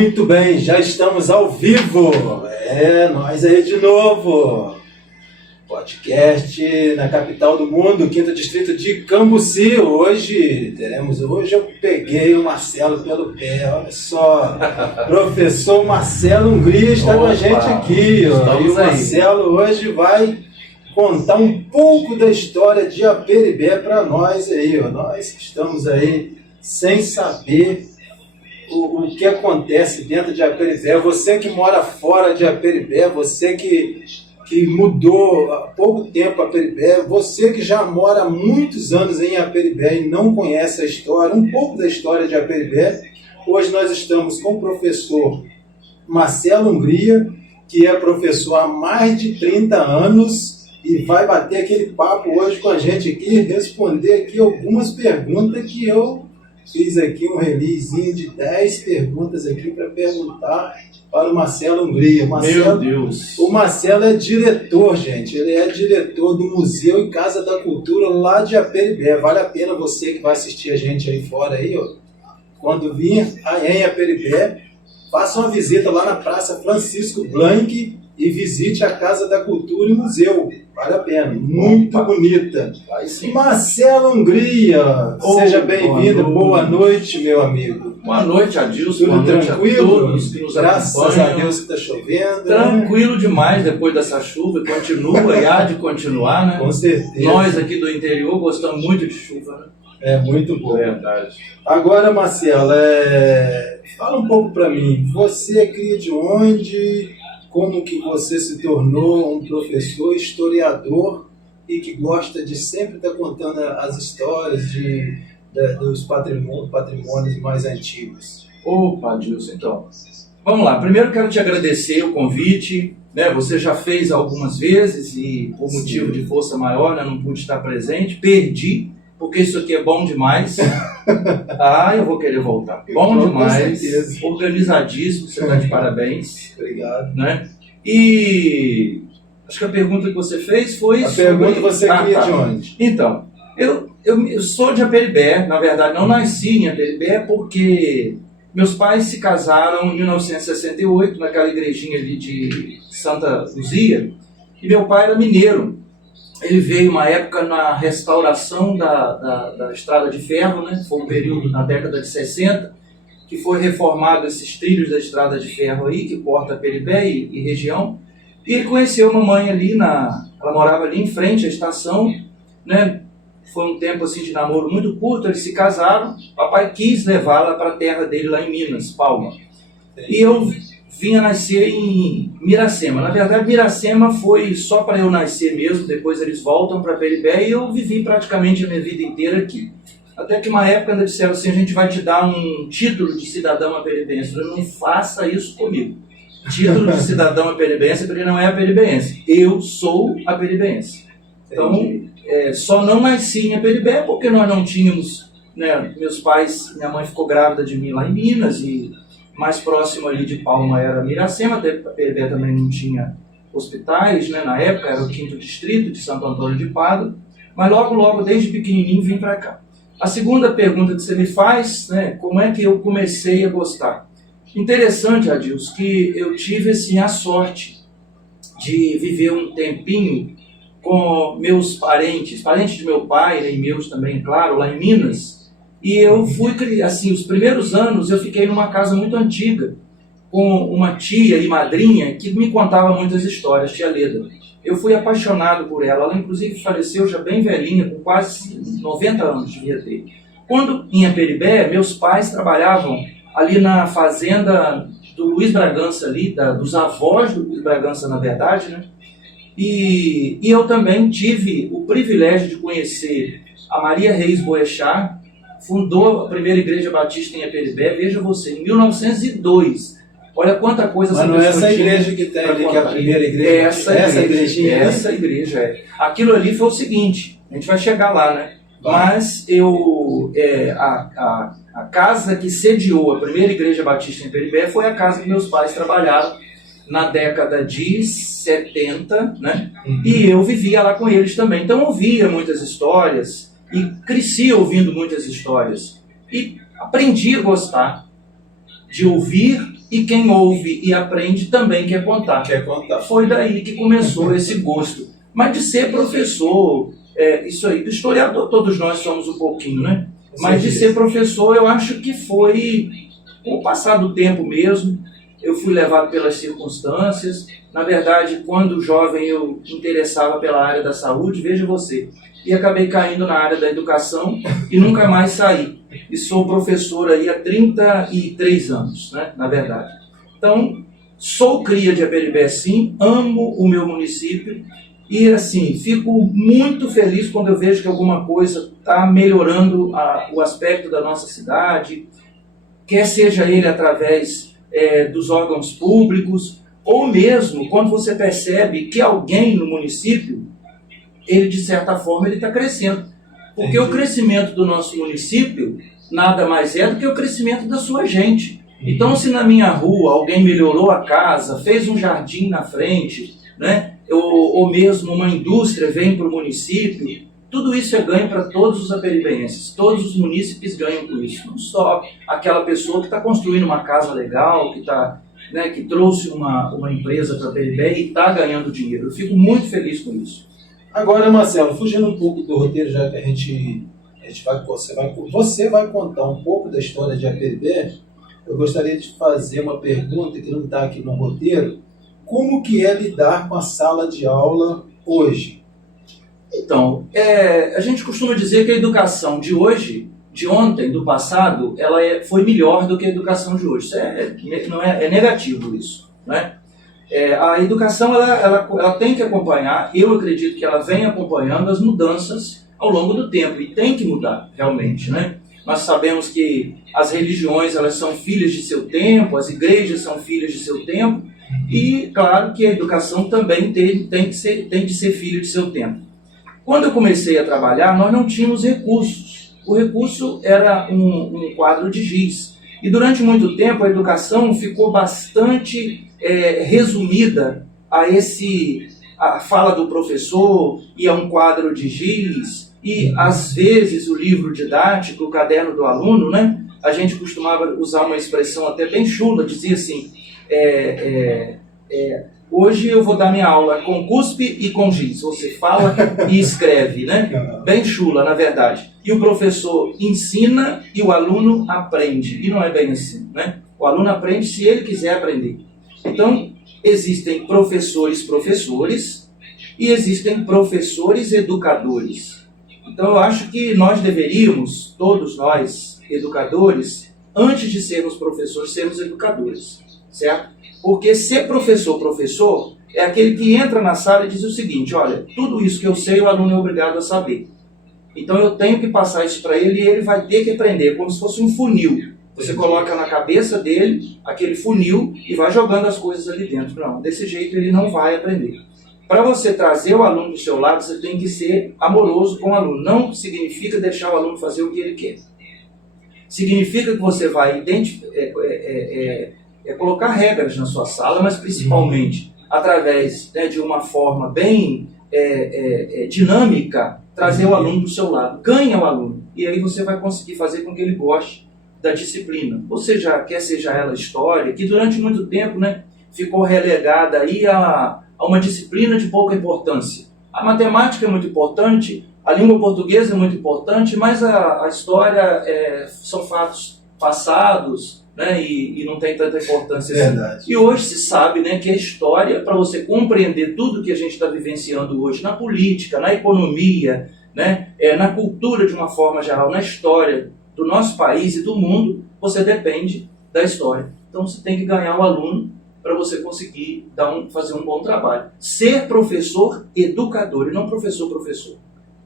Muito bem, já estamos ao vivo. Nós aí de novo. Podcast na capital do mundo, quinto distrito de Cambuci. Hoje eu peguei o Marcelo pelo pé, olha só. Professor Marcelo Hungria está com a gente aqui, ó. E o Marcelo hoje vai contar um pouco da história de Aperibé para nós aí, ó. Nós que estamos aí sem saber o que acontece dentro de Aperibé. Você que mora fora de Aperibé, você que mudou há pouco tempo Aperibé, você que já mora há muitos anos em Aperibé e não conhece a história, um pouco da história de Aperibé. Hoje nós estamos com o professor Marcelo Hungria, que é professor há mais de 30 anos e vai bater aquele papo hoje com a gente aqui, responder aqui algumas perguntas que eu fiz aqui, um releasezinho de 10 perguntas aqui para perguntar para o Marcelo Hungria. Meu Deus! O Marcelo é diretor, gente. Ele é diretor do Museu e Casa da Cultura lá de Aperibé. Vale a pena você que vai assistir a gente aí fora, aí, ó, quando vir em Aperibé, faça uma visita lá na Praça Francisco Blanc e visite a Casa da Cultura e Museu. Vale a pena. Muito bonita. Marcelo Hungria, seja bem-vindo. Boa noite, meu amigo. Boa noite, Adilson. Tudo tranquilo? Todos que nos Graças acompanham. a Deus que está chovendo. Tranquilo demais depois dessa chuva. Continua e há de continuar, né? Com certeza. Nós aqui do interior gostamos muito de chuva, né? É muito bom. Verdade. Agora, Marcelo, fala um pouco para mim. Você é cria de onde? Como que você se tornou um professor, historiador e que gosta de sempre estar contando as histórias dos patrimônios mais antigos? Opa, Adilson, então. Vamos lá. Primeiro quero te agradecer o convite. Né? Você já fez algumas vezes e por motivo de força maior, né, não pude estar presente. Perdi, porque isso aqui é bom demais. Eu vou querer voltar. Bom demais. Organizadíssimo, você está de parabéns. Obrigado. Né? E acho que a pergunta que você fez foi... Pergunta você cria de onde? Então, eu sou de Aperibé, na verdade não nasci em Aperibé porque meus pais se casaram em 1968, naquela igrejinha ali de Santa Luzia, e meu pai era mineiro. Ele veio uma época na restauração da Estrada de Ferro, né? Foi um período na década de 60, que foi reformado esses trilhos da Estrada de Ferro aí, que corta Aperibé e região. E ele conheceu uma mãe ali, ela morava ali em frente à estação, né? Foi um tempo assim de namoro muito curto, eles se casaram, papai quis levá-la para a terra dele lá em Minas, Palma. E eu vinha nascer em Miracema. Na verdade, Miracema foi só para eu nascer mesmo, depois eles voltam para Aperibé e eu vivi praticamente a minha vida inteira aqui. Até que uma época ainda disseram assim, a gente vai te dar um título de cidadão aperibense. Eu não faça isso comigo. Título de cidadão aperibense, porque não é aperibense. Eu sou aperibense. Então, só não nasci em Aperibé porque nós não tínhamos, né, meus pais, minha mãe ficou grávida de mim lá em Minas e mais próximo ali de Palma era Miracema, até Aperibé também não tinha hospitais, né, na época era o quinto distrito de Santo Antônio de Pádua, mas logo, desde pequenininho, vim para cá. A segunda pergunta que você me faz, né, como é que eu comecei a gostar? Interessante, Adilson, que eu tive assim, a sorte de viver um tempinho com meus parentes de meu pai, né, e meus também, claro, lá em Minas. E eu fui, assim, os primeiros anos eu fiquei numa casa muito antiga, com uma tia e madrinha que me contava muitas histórias, tia Leda. Eu fui apaixonado por ela, ela inclusive faleceu já bem velhinha, com quase 90 anos devia ter. Quando em Aperibé, meus pais trabalhavam ali na fazenda do Luiz Bragança ali, dos avós do Luiz Bragança na verdade, né? E eu também tive o privilégio de conhecer a Maria Reis Boechat, fundou a primeira igreja batista em Aperibé, veja você, em 1902. Olha quanta coisa... Mas não é essa igreja que tem ali, que é a primeira igreja? Essa igreja é. Aquilo ali foi o seguinte, a gente vai chegar lá, né? Mas a casa que sediou a primeira igreja batista em Aperibé foi a casa que meus pais trabalharam na década de 70, né? E eu vivia lá com eles também. Então eu ouvia muitas histórias e cresci ouvindo muitas histórias. E aprendi a gostar de ouvir e quem ouve e aprende também quer contar. Quer contar. Foi daí que começou esse gosto. Mas de ser professor, isso aí, historiador todos nós somos um pouquinho, né? Mas de ser professor, eu acho que foi com o passar do tempo mesmo. Eu fui levado pelas circunstâncias. Na verdade, quando jovem, eu interessava pela área da saúde, veja você. E acabei caindo na área da educação e nunca mais saí. E sou professor aí há 33 anos, né, na verdade. Então, sou cria de Aperibé, sim, amo o meu município. E assim, fico muito feliz quando eu vejo que alguma coisa está melhorando o aspecto da nossa cidade, quer seja ele através dos órgãos públicos, ou mesmo quando você percebe que alguém no município, ele de certa forma ele está crescendo. Porque o crescimento do nosso município nada mais é do que o crescimento da sua gente. Então, se na minha rua alguém melhorou a casa, fez um jardim na frente, né? Ou mesmo uma indústria vem para o município, tudo isso é ganho para todos os aperibenses. Todos os munícipes ganham com isso. Não só aquela pessoa que está construindo uma casa legal, que trouxe uma empresa para Aperibé e está ganhando dinheiro. Eu fico muito feliz com isso. Agora, Marcelo, fugindo um pouco do roteiro, já que você vai contar um pouco da história de Aperibé, eu gostaria de fazer uma pergunta que não está aqui no roteiro. Como que é lidar com a sala de aula hoje? Então, a gente costuma dizer que a educação de hoje, de ontem, do passado, ela foi melhor do que a educação de hoje. Isso é negativo isso, né? A educação ela tem que acompanhar, eu acredito que ela vem acompanhando as mudanças ao longo do tempo, e tem que mudar realmente, né? Nós sabemos que as religiões elas são filhas de seu tempo, as igrejas são filhas de seu tempo, e claro que a educação também tem de ser filho de seu tempo. Quando eu comecei a trabalhar, nós não tínhamos recursos. O recurso era um quadro de giz. E durante muito tempo a educação ficou bastante resumida a fala do professor e a um quadro de giz, e às vezes o livro didático, o caderno do aluno, né? A gente costumava usar uma expressão até bem chula, dizia assim, hoje eu vou dar minha aula com cuspe e com giz. Você fala e escreve, né? Bem chula, na verdade. E o professor ensina e o aluno aprende. E não é bem assim, né? O aluno aprende se ele quiser aprender. Então, existem professores e existem professores educadores. Então, eu acho que nós deveríamos, todos nós, educadores, antes de sermos professores, sermos educadores, certo? Porque ser professor é aquele que entra na sala e diz o seguinte, olha, tudo isso que eu sei, o aluno é obrigado a saber. Então eu tenho que passar isso para ele e ele vai ter que aprender, como se fosse um funil. Você coloca na cabeça dele aquele funil e vai jogando as coisas ali dentro. Não, desse jeito ele não vai aprender. Para você trazer o aluno do seu lado, você tem que ser amoroso com o aluno. Não significa deixar o aluno fazer o que ele quer. Significa que você vai colocar regras na sua sala, mas principalmente através de uma forma bem dinâmica, trazer o aluno do seu lado. Ganha o aluno. E aí você vai conseguir fazer com que ele goste da disciplina. Ou seja, quer seja ela história, que durante muito tempo ficou relegada aí a uma disciplina de pouca importância. A matemática é muito importante, a língua portuguesa é muito importante, mas a história são fatos passados, né, e não tem tanta importância assim. Verdade. E hoje se sabe, né, que a história, para você compreender tudo que a gente está vivenciando hoje na política, na economia, né, na cultura de uma forma geral, na história do nosso país e do mundo, você depende da história. Então você tem que ganhar o aluno para você conseguir fazer um bom trabalho. Ser professor educador e não professor.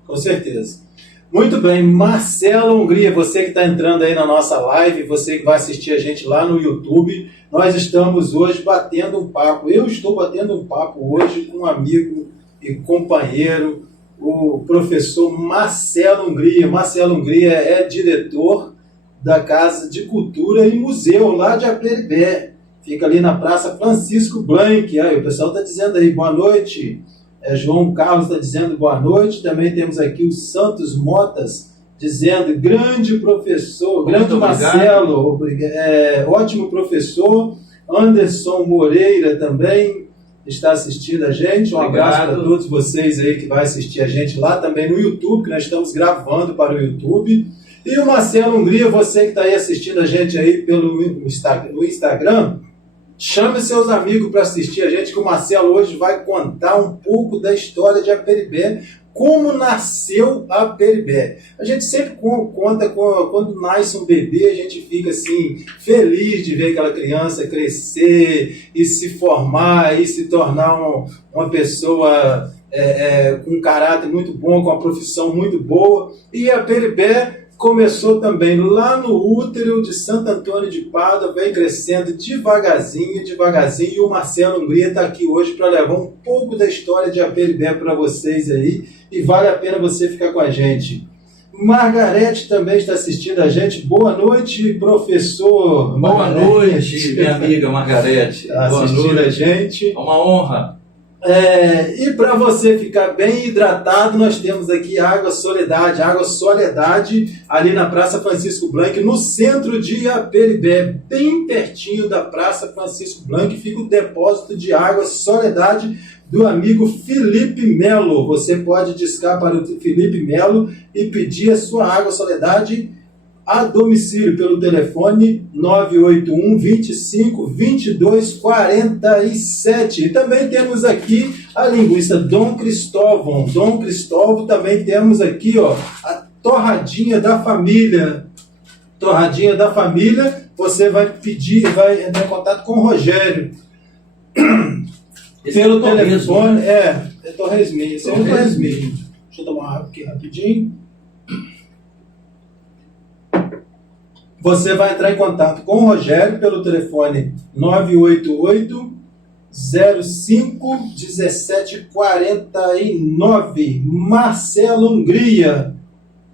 Com certeza. Muito bem, Marcelo Hungria, você que está entrando aí na nossa live, você que vai assistir a gente lá no YouTube, nós estamos hoje batendo um papo. Eu estou batendo um papo hoje com um amigo e companheiro, o professor Marcelo Hungria. Marcelo Hungria é diretor da Casa de Cultura e Museu lá de Aperibé. Fica ali na Praça Francisco Blanc. Aí, o pessoal está dizendo aí, boa noite. João Carlos está dizendo boa noite. Também temos aqui o Santos Motas dizendo grande professor, grande Marcelo, ótimo professor. Anderson Moreira também está assistindo a gente. Um abraço para Obrigado. todos vocês aí que vai assistir a gente lá também no YouTube, que nós estamos gravando para o YouTube. E o Marcelo Hungria, você que está aí assistindo a gente aí pelo Instagram, chame seus amigos para assistir a gente, que o Marcelo hoje vai contar um pouco da história de Aperibé, como nasceu a Aperibé. A gente sempre conta quando nasce um bebê, a gente fica assim feliz de ver aquela criança crescer e se formar e se tornar uma pessoa com um caráter muito bom, com uma profissão muito boa. E a Aperibé começou também lá no útero de Santo Antônio de Pádua, vem crescendo devagarzinho, e o Marcelo Hungria está aqui hoje para levar um pouco da história de Aperibé para vocês aí, e vale a pena você ficar com a gente. Margarete também está assistindo a gente. Boa noite, professor. Boa noite, minha amiga Margarete. Está Boa assistindo noite. a gente. É uma honra. E para você ficar bem hidratado, nós temos aqui Água Soledade, ali na Praça Francisco Blanc, no centro de Aperibé, bem pertinho da Praça Francisco Blanc, fica o depósito de Água Soledade do amigo Felipe Melo. Você pode discar para o Felipe Melo e pedir a sua Água Soledade a domicílio pelo telefone 981 25 22 47. E também temos aqui a linguiça Dom Cristóvão. Dom Cristóvão, também temos aqui, ó, a torradinha da família. Torradinha da família, você vai pedir, vai entrar em contato com o Rogério. Esse Pelo é telefone, né? é torresminho. Esse é um torresminho. Deixa eu tomar uma água aqui rapidinho. Você vai entrar em contato com o Rogério pelo telefone 988 05 17 49. Marcelo Hungria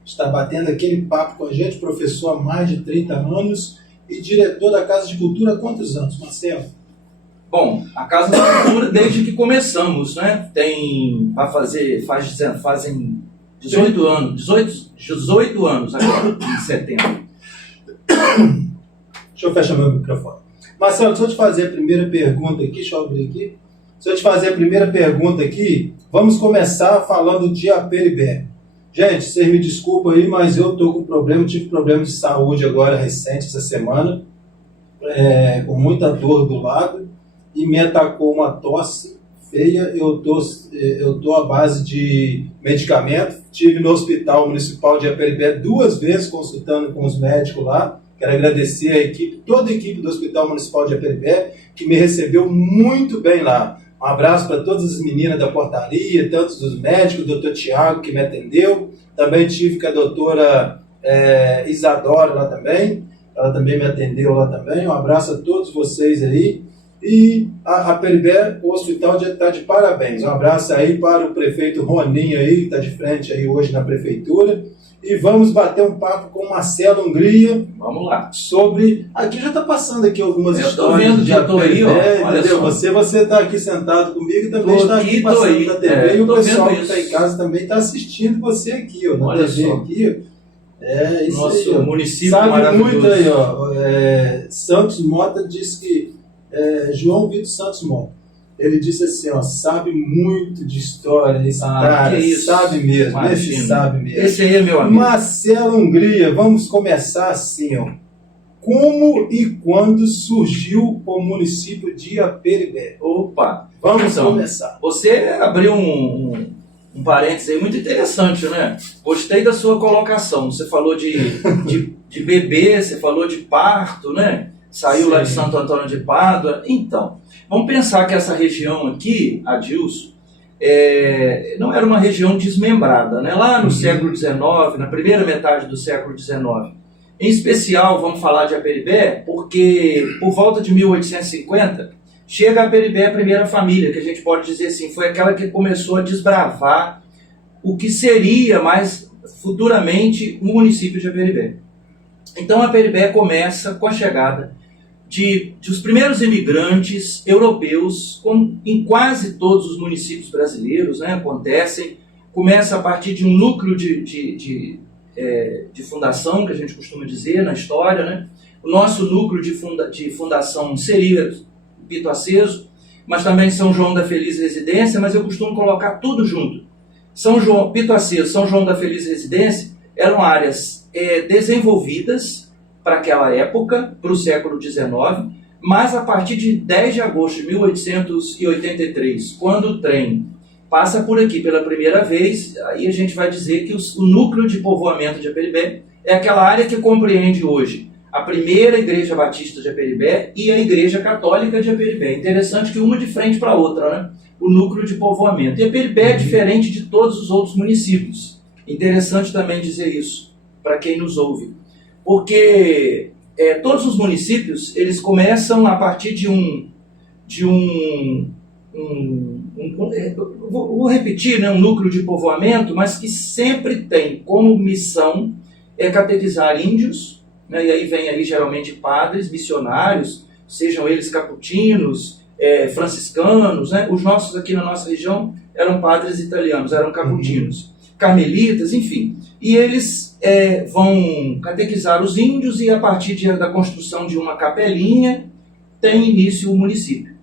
está batendo aquele papo com a gente, professor há mais de 30 anos e diretor da Casa de Cultura há quantos anos, Marcelo? Bom, a Casa da Cultura, desde que começamos, né? Fazem 18 anos, 18 anos agora, em setembro. Deixa eu fechar meu microfone. Marcelo, deixa eu te fazer a primeira pergunta aqui. Deixa eu abrir aqui. Se eu te fazer a primeira pergunta aqui, vamos começar falando de Aperibé. Gente, vocês me desculpam aí, mas eu tô com problema, tive problema de saúde agora recente, essa semana, com muita dor do lado, e me atacou uma tosse feia. Eu tô à base de medicamento. Estive no Hospital Municipal de Aperibé 2 vezes consultando com os médicos lá. Quero agradecer a equipe, toda a equipe do Hospital Municipal de Aperibé, que me recebeu muito bem lá. Um abraço para todas as meninas da portaria, tantos os médicos, o doutor Tiago, que me atendeu. Também tive com a doutora Isadora lá também. Ela também me atendeu lá também. Um abraço a todos vocês aí. E a Aperibé, o hospital está de parabéns. Um abraço aí para o prefeito Roninho aí, que está de frente aí hoje na prefeitura. E vamos bater um papo com o Marcelo Hungria. Vamos lá. Sobre... Aqui já está passando aqui algumas Eu tô histórias vendo de que eu tô aí, ó. Aperibé, Olha entendeu? só. Você está aqui sentado comigo e também Tô está aqui, aqui tô passando aí. na TV. E o Tô pessoal vendo que está isso. em casa também está assistindo você aqui, ó, na Olha TV só. aqui. Isso Nosso aí, ó. município Sabe maravilhoso. muito aí, ó. Santos Mota disse que João Vitor Santos Mota. Ele disse assim, ó, sabe muito de história, esse cara, que isso. sabe mesmo, Imagina. esse sabe mesmo. Esse aí é meu amigo. Marcelo Hungria, vamos começar assim, ó. Como e quando surgiu o município de Aperibé? Opa, Vamos então, começar. Você abriu um parênteses aí muito interessante, né? Gostei da sua colocação. Você falou de bebê, você falou de parto, né? Saiu lá de Sim. Santo Antônio de Pádua. Então, vamos pensar que essa região aqui, Adilson, não era uma região desmembrada, né? Lá no século XIX, na primeira metade do século XIX. Em especial, vamos falar de Aperibé, porque por volta de 1850, chega a Aperibé a primeira família, que a gente pode dizer assim, foi aquela que começou a desbravar o que seria mais futuramente o município de Aperibé. Então, Aperibé começa com a chegada de os primeiros imigrantes europeus, como em quase todos os municípios brasileiros, né, acontecem. Começa a partir de um núcleo de fundação, que a gente costuma dizer na história, né? O nosso núcleo de fundação seria Pito Aceso, mas também São João da Feliz Residência, mas eu costumo colocar tudo junto. Pito Aceso, São João da Feliz Residência eram áreas desenvolvidas para aquela época, para o século XIX, mas a partir de 10 de agosto de 1883, quando o trem passa por aqui pela primeira vez, aí a gente vai dizer que o núcleo de povoamento de Aperibé é aquela área que compreende hoje a primeira Igreja Batista de Aperibé e a Igreja Católica de Aperibé. Interessante que uma de frente para a outra, né? O núcleo de povoamento. E Aperibé é diferente de todos os outros municípios. Interessante também dizer isso para quem nos ouve. Porque todos os municípios, eles começam a partir vou repetir, né, um núcleo de povoamento, mas que sempre tem como missão catequizar índios, né, e aí vem aí geralmente padres, missionários, sejam eles capuchinos, franciscanos, né, os nossos aqui na nossa região eram padres italianos, eram capuchinos, carmelitas, enfim, e eles vão catequizar os índios e a partir da construção de uma capelinha tem início o município.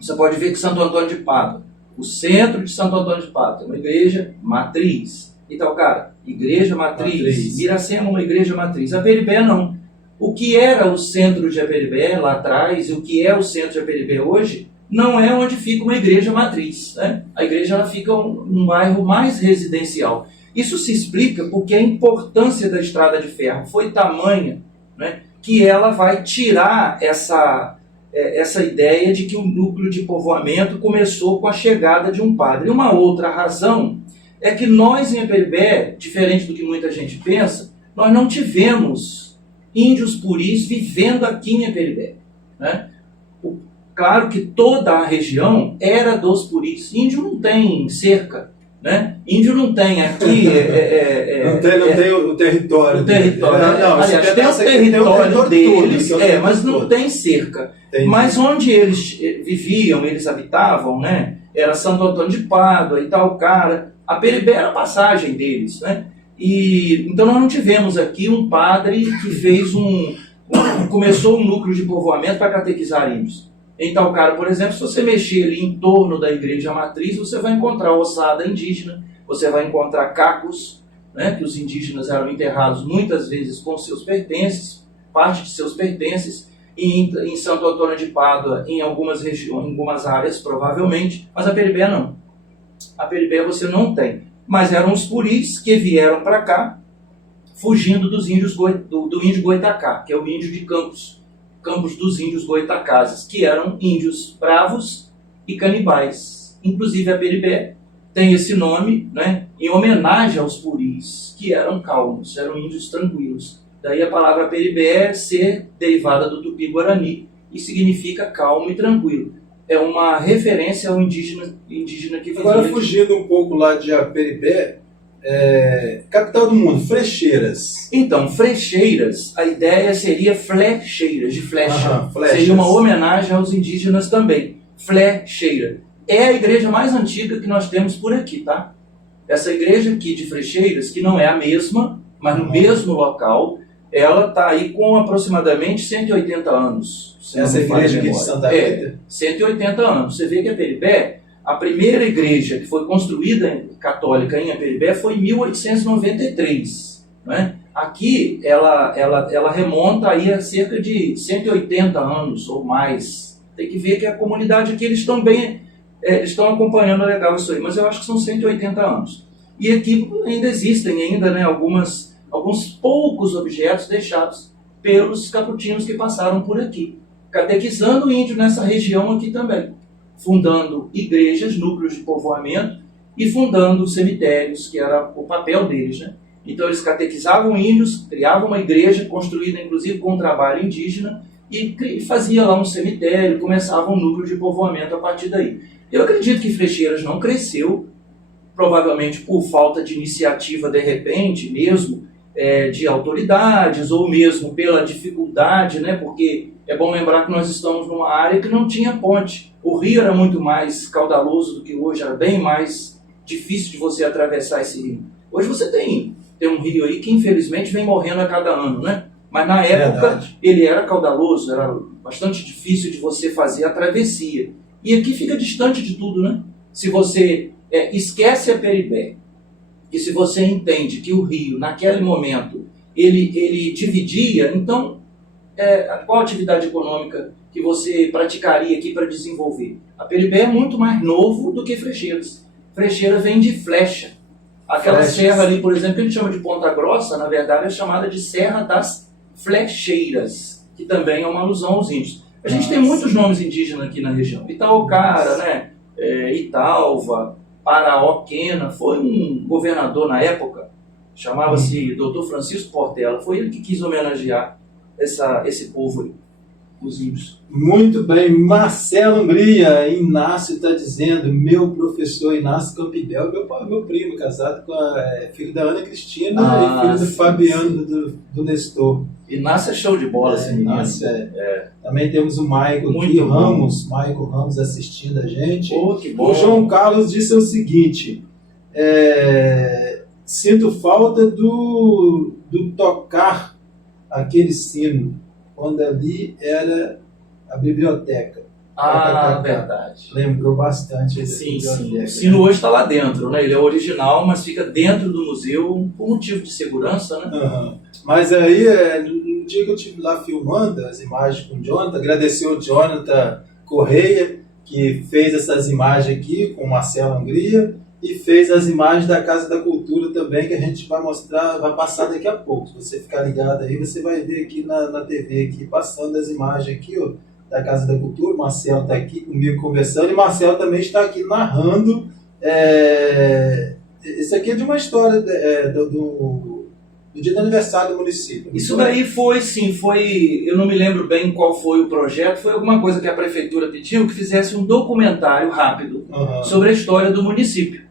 Você pode ver que Santo Antônio de Pádua, o centro de Santo Antônio de Pádua, é uma igreja matriz. Italcara, igreja matriz. Miracema, uma igreja matriz. Aperibé não. O que era o centro de Aperibé lá atrás e o que é o centro de Aperibé hoje não é onde fica uma igreja matriz, né? A igreja ela fica num bairro mais residencial. Isso se explica porque a importância da estrada de ferro foi tamanha, né, que ela vai tirar essa ideia de que o núcleo de povoamento começou com a chegada de um padre. Uma outra razão é que nós em Aperibé, diferente do que muita gente pensa, nós não tivemos índios puris vivendo aqui em Aperibé, né? Claro que toda a região era dos puris. Índio não tem cerca, né? Índio não tem aqui... não tem o território. O território. Aliás, tem o território deles, mas não tem cerca. Entendi. Mas onde eles viviam, eles habitavam, né? Era Santo Antônio de Pádua, Italcara. Aperibé era a passagem deles, né? Então nós não tivemos aqui um padre que fez começou um núcleo de povoamento para catequizar índios. Em Italcara, por exemplo, se você mexer ali em torno da igreja matriz, você vai encontrar ossada indígena, você vai encontrar cacos, né, que os indígenas eram enterrados muitas vezes com seus pertences, parte de seus pertences, e em Santo Antônio de Pádua, em algumas regiões, em algumas áreas, provavelmente, mas Aperibé não. Aperibé você não tem. Mas eram os puris que vieram para cá, fugindo dos índios do índio Goitacá, que é o índio de Campos dos índios goitacazes, que eram índios bravos e canibais. Inclusive Aperibé tem esse nome, né, em homenagem aos puris, que eram calmos, eram índios tranquilos. Daí a palavra Aperibé ser derivada do tupi-guarani e significa calmo e tranquilo. É uma referência ao indígena que vivia... Agora, fugindo um pouco lá de Aperibé, capital do mundo, Frecheiras. Então, Frecheiras, a ideia seria flecheiras, de flecha. Flechas. Seria uma homenagem aos indígenas também. Flecheira. É a igreja mais antiga que nós temos por aqui, tá? Essa igreja aqui de Frecheiras, que não é a mesma, mas no mesmo local, ela está aí com aproximadamente 180 anos. Essa igreja aqui de Santa Rita? 180 anos. Você vê que Aperibé, a primeira igreja que foi construída católica em Aperibé foi em 1893. Né? Aqui ela remonta aí a cerca de 180 anos ou mais. Tem que ver que a comunidade aqui, eles estão acompanhando legal isso aí, mas eu acho que são 180 anos. E aqui ainda existem né, alguns poucos objetos deixados pelos capuchinos que passaram por aqui, catequizando o índio nessa região aqui também, fundando igrejas, núcleos de povoamento e fundando cemitérios, que era o papel deles, né? Então eles catequizavam índios, criavam uma igreja construída inclusive com um trabalho indígena e fazia lá um cemitério, começava um núcleo de povoamento a partir daí. Eu acredito que Frecheiras não cresceu, provavelmente por falta de iniciativa de repente mesmo, de autoridades, ou mesmo pela dificuldade, né? Porque é bom lembrar que nós estamos numa área que não tinha ponte. O rio era muito mais caudaloso do que hoje, era bem mais difícil de você atravessar esse rio. Hoje você tem um rio aí que infelizmente vem morrendo a cada ano, né? Mas na época Verdade. ele era caudaloso, era bastante difícil de você fazer a travessia. E aqui fica distante de tudo, né? Se você esquece a Peribé, e se você entende que o rio, naquele momento, ele dividia, então, qual a atividade econômica que você praticaria aqui para desenvolver? A Peribé é muito mais novo do que Frecheiras. Frecheira vem de flecha. Aquela Flechas. serra ali, por exemplo, que a gente chama de Ponta Grossa, na verdade é chamada de Serra das Flecheiras, que também é uma alusão aos índios. A gente tem muitos nomes indígenas aqui na região. Itaucara, né? Italva, Paraoquena. Foi um governador na época, chamava-se Dr. Francisco Portela. Foi ele que quis homenagear esse povo aí, os índios. Muito bem, Marcelo Hungria, Inácio está dizendo, meu professor Inácio Campibel, meu primo, casado com a filho da Ana Cristina e filho do sim, Fabiano, do Nestor. Inácio é show de bola, esse menino. Inácio Também temos o Maico aqui, Maico Ramos assistindo a gente. Oh, que bom. O João Carlos disse o seguinte, sinto falta do tocar aquele sino, quando ali era a biblioteca. Verdade. Lembrou bastante. Sim. O sino hoje está lá dentro, né? Ele é original, mas fica dentro do museu por motivo de segurança, né? Uhum. Mas aí, no dia que eu estive lá filmando as imagens com o Jonathan, agradecer ao Jonathan Correia, que fez essas imagens aqui com o Marcelo Hungria, e fez as imagens da Casa da Cultura também, que a gente vai mostrar, vai passar daqui a pouco. Se você ficar ligado aí, você vai ver aqui na TV, aqui, passando as imagens aqui, ó, da Casa da Cultura. O Marcelo está aqui comigo conversando, e o Marcelo também está aqui narrando. Isso aqui é de uma história do dia do aniversário do município. Isso daí foi, eu não me lembro bem qual foi o projeto, foi alguma coisa que a prefeitura pediu, que fizesse um documentário rápido sobre a história do município.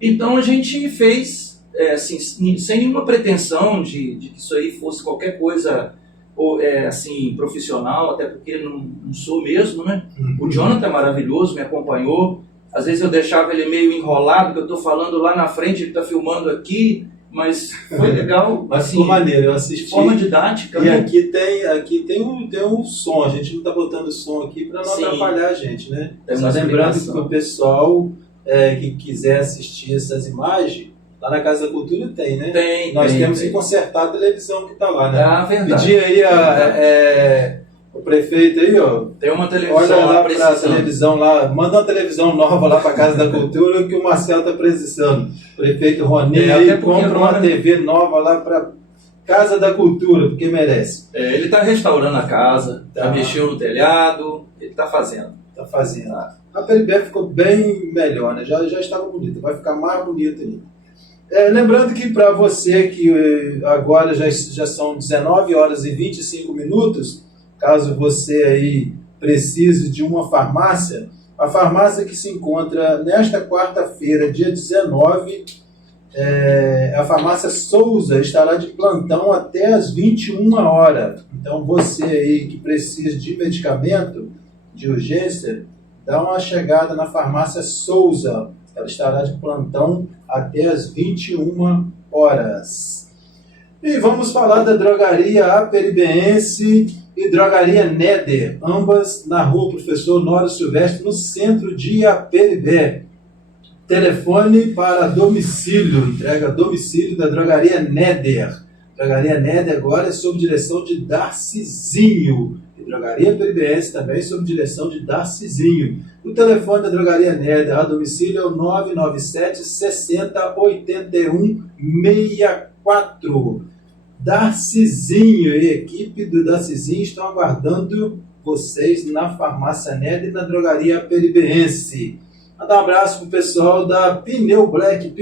Então a gente fez, assim, sem nenhuma pretensão de que isso aí fosse qualquer coisa assim, profissional, até porque não sou mesmo, né? O Jonathan é maravilhoso, me acompanhou. Às vezes eu deixava ele meio enrolado, que eu estou falando lá na frente, ele está filmando aqui, mas foi legal. Mas assim, ficou maneiro, eu assisti. De forma didática. E né? aqui tem um som, a gente não está botando som aqui para não atrapalhar a gente, né? Só lembrando que o pessoal que quiser assistir essas imagens, lá na Casa da Cultura tem, né? Nós temos que consertar a televisão que está lá, né? Verdade. Pedir aí o prefeito aí, ó. Tem uma televisão olha lá para a televisão lá, manda uma televisão nova lá para a Casa da Cultura que o Marcelo está precisando. O prefeito Rony compra uma TV nova lá para Casa da Cultura, porque merece. Ele está restaurando a casa, já mexeu no telhado, ele está fazendo. Está fazendo. A Peribé ficou bem melhor, né? Já estava bonita, vai ficar mais bonita ainda. Lembrando que para você que agora já são 19 horas e 25 minutos, caso você aí precise de uma farmácia, a farmácia que se encontra nesta quarta-feira, dia 19, a farmácia Souza estará de plantão até as 21 horas. Então você aí que precisa de medicamento de urgência, dá uma chegada na farmácia Souza. Ela estará de plantão até as 21 horas. E vamos falar da drogaria Aperibense e drogaria Néder, ambas na rua Professor Honório Silvestre, no centro de Aperibé. Telefone para domicílio, entrega a domicílio da drogaria Néder. Drogaria Néder agora é sob direção de Darcizinho. E drogaria Aperibense também sob direção de Darcizinho. O telefone da drogaria Néder a domicílio é o 997 60 81 64. Darcizinho e a equipe do Darcizinho estão aguardando vocês na farmácia Néder e na drogaria Aperibense. Mandar um abraço para o pessoal da Pneu Black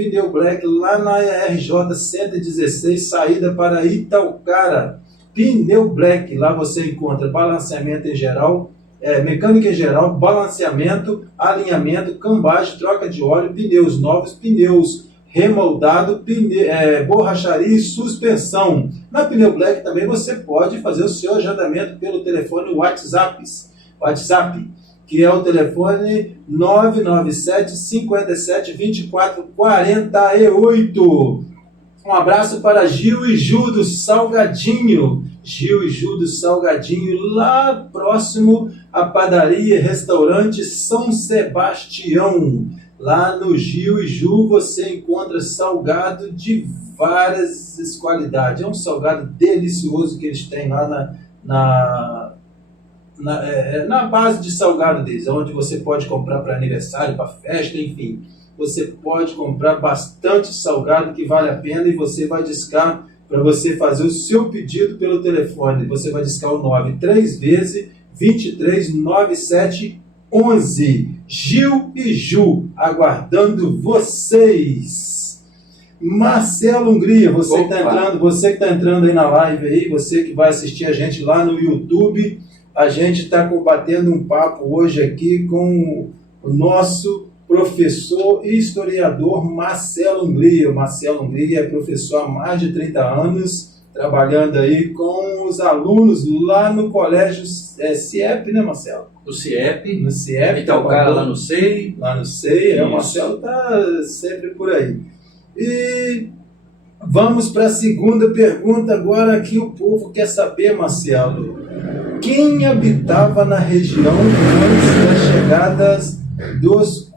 lá na RJ 116, saída para Itaucara. Pneu Black, lá você encontra balanceamento em geral, mecânica em geral, balanceamento, alinhamento, cambagem, troca de óleo, pneus novos, pneus remoldado, borracharia e suspensão. Na Pneu Black também você pode fazer o seu agendamento pelo telefone WhatsApp, que é o telefone 997 57 24 48. Um abraço para Gil e Ju do Salgadinho. Gil e Ju do Salgadinho, lá próximo à padaria e restaurante São Sebastião. Lá no Gil e Ju você encontra salgado de várias qualidades. É um salgado delicioso que eles têm lá na base de salgado deles, onde você pode comprar para aniversário, para festa, enfim. Você pode comprar bastante salgado que vale a pena e você vai discar para você fazer o seu pedido pelo telefone. Você vai discar o 9 3 vezes 23 97 11. Gil e Ju, aguardando vocês. Marcelo Hungria, você que está entrando aí na live aí, você que vai assistir a gente lá no YouTube, a gente está combatendo um papo hoje aqui com o nosso professor e historiador Marcelo Hungria. O Marcelo Hungria é professor há mais de 30 anos, trabalhando aí com os alunos lá no colégio CIEP, né, Marcelo? No CIEP. No CIEP. Então o cara lá no SEI. Lá no SEI, o Marcelo está sempre por aí. E vamos para a segunda pergunta agora que o povo quer saber, Marcelo. Quem habitava na região antes das chegadas dos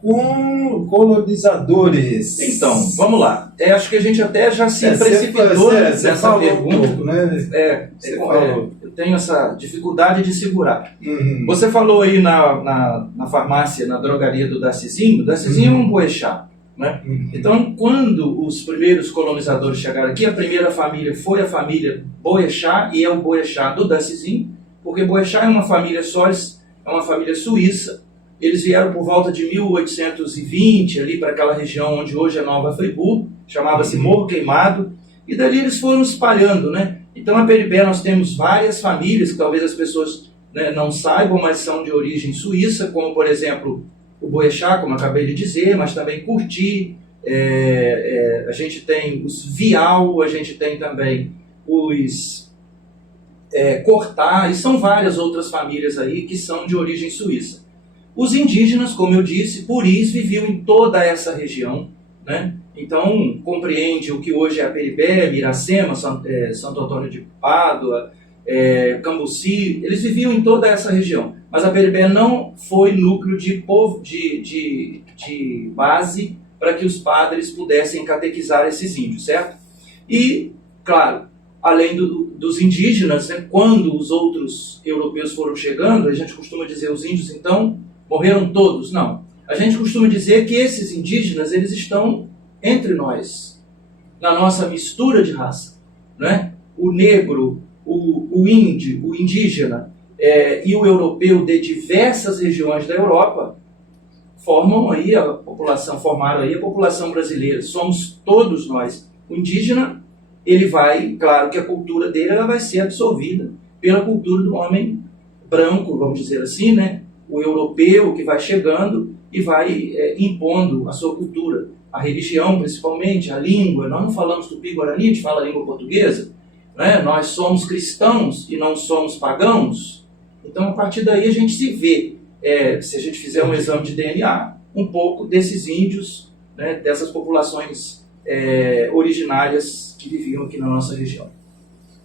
colonizadores? Então, vamos lá. Acho que a gente até já se precipitou nessa pergunta. Um pouco, né? Você falou. Eu tenho essa dificuldade de segurar. Uhum. Você falou aí na farmácia, na drogaria do Darcizinho. O Darcizinho é um boechat, né? Uhum. Então, quando os primeiros colonizadores chegaram aqui, a primeira família foi a família Boechat, e é o boechat do Darcizinho, porque Boechat é uma família só, é uma família suíça. Eles vieram por volta de 1820, ali para aquela região onde hoje é Nova Friburgo, chamava-se Morro Queimado, e dali eles foram espalhando, né? Então, a Peribé nós temos várias famílias, que talvez as pessoas, né, não saibam, mas são de origem suíça, como, por exemplo, o Boechat, como eu acabei de dizer, mas também Curti, a gente tem os Vial, a gente tem também os Cortá, e são várias outras famílias aí que são de origem suíça. Os indígenas, como eu disse, puris, viviam em toda essa região, né? Então, compreende o que hoje é a Peribé, Miracema, Santo Antônio de Pádua, Cambuci, eles viviam em toda essa região. Mas a Peribé não foi núcleo de base para que os padres pudessem catequizar esses índios, certo? E, claro, além dos indígenas, né, quando os outros europeus foram chegando, a gente costuma dizer os índios, então, morreram todos? Não. A gente costuma dizer que esses indígenas, eles estão entre nós, na nossa mistura de raça, né? O negro, o índio, o indígena e o europeu de diversas regiões da Europa formaram aí a população brasileira. Somos todos nós. O indígena, ele vai, claro que a cultura dele ela vai ser absorvida pela cultura do homem branco, vamos dizer assim, né? O europeu que vai chegando e vai impondo a sua cultura, a religião principalmente, a língua. Nós não falamos tupi-guarani, a gente fala a língua portuguesa, né? Nós somos cristãos e não somos pagãos. Então, a partir daí a gente se vê, se a gente fizer um exame de DNA, um pouco desses índios, né, dessas populações originárias que viviam aqui na nossa região.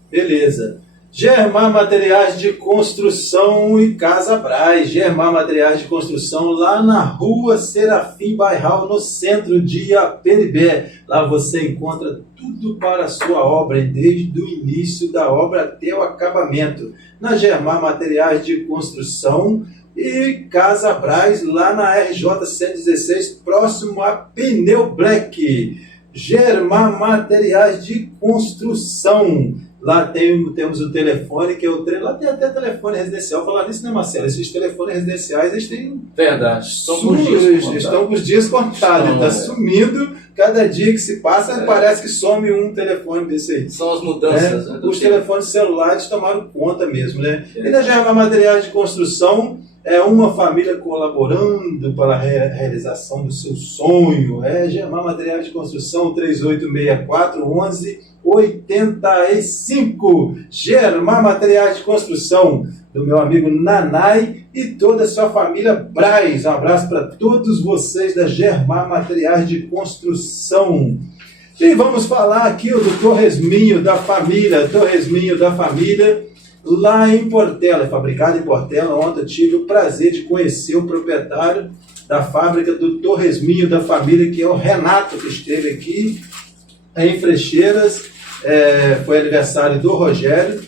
Beleza. Germar Materiais de Construção e Casa Braz. Germar Materiais de Construção lá na rua Serafim Bairral, no centro de Aperibé. Lá você encontra tudo para a sua obra, desde o início da obra até o acabamento. Na Germar Materiais de Construção e Casa Braz, lá na RJ 116, próximo a Pneu Black. Germar Materiais de Construção. Lá temos o telefone, que é o lá tem até telefone residencial. Falar nisso, né, Marcelo? Esses telefones residenciais, eles têm... Verdade. Estão com os dias contados. Está sumindo. Cada dia que se passa, parece que some um telefone desse aí. São as mudanças. Né, os telefones celulares tomaram conta mesmo, né? E na Germar Materiais de Construção, é uma família colaborando para a realização do seu sonho. Germar Materiais de Construção, 3864-1185. Germar Materiais de Construção, do meu amigo Nanai e toda a sua família Braz. Um abraço para todos vocês da Germar Materiais de Construção. E vamos falar aqui do Torresminho da Família. Torresminho da Família, lá em Portela, fabricado em Portela. Ontem eu tive o prazer de conhecer o proprietário da fábrica do Torresminho da Família, que é o Renato, que esteve aqui em Flecheiras. Foi aniversário do Rogério,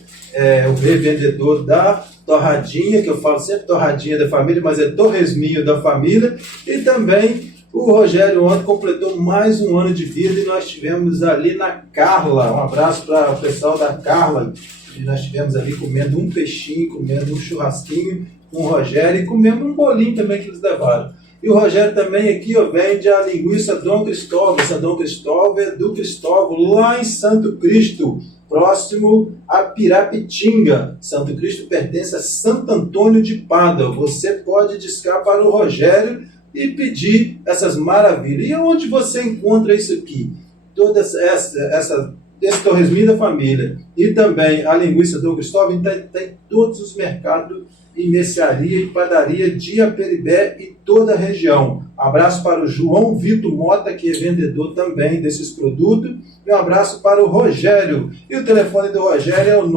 o revendedor da torradinha, que eu falo sempre torradinha da família, mas é Torresminho da Família. E também o Rogério ontem completou mais um ano de vida e nós tivemos ali na Carla. Um abraço para o pessoal da Carla. E nós estivemos ali comendo um peixinho, comendo um churrasquinho com o Rogério e comendo um bolinho também que eles levaram. E o Rogério também aqui vende a linguiça Dom Cristóvão. Essa Dom Cristóvão é do Cristóvão, lá em Santo Cristo, próximo a Pirapitinga. Santo Cristo pertence a Santo Antônio de Pádua. Você pode discar para o Rogério e pedir essas maravilhas. E onde você encontra isso aqui? Toda esse Torresminho da Família e também a linguiça Dom Cristóvão está em todos os mercados e mercearia e padaria de Aperibé e toda a região. Abraço para o João Vitor Mota, que é vendedor também desses produtos. E um abraço para o Rogério. E o telefone do Rogério é o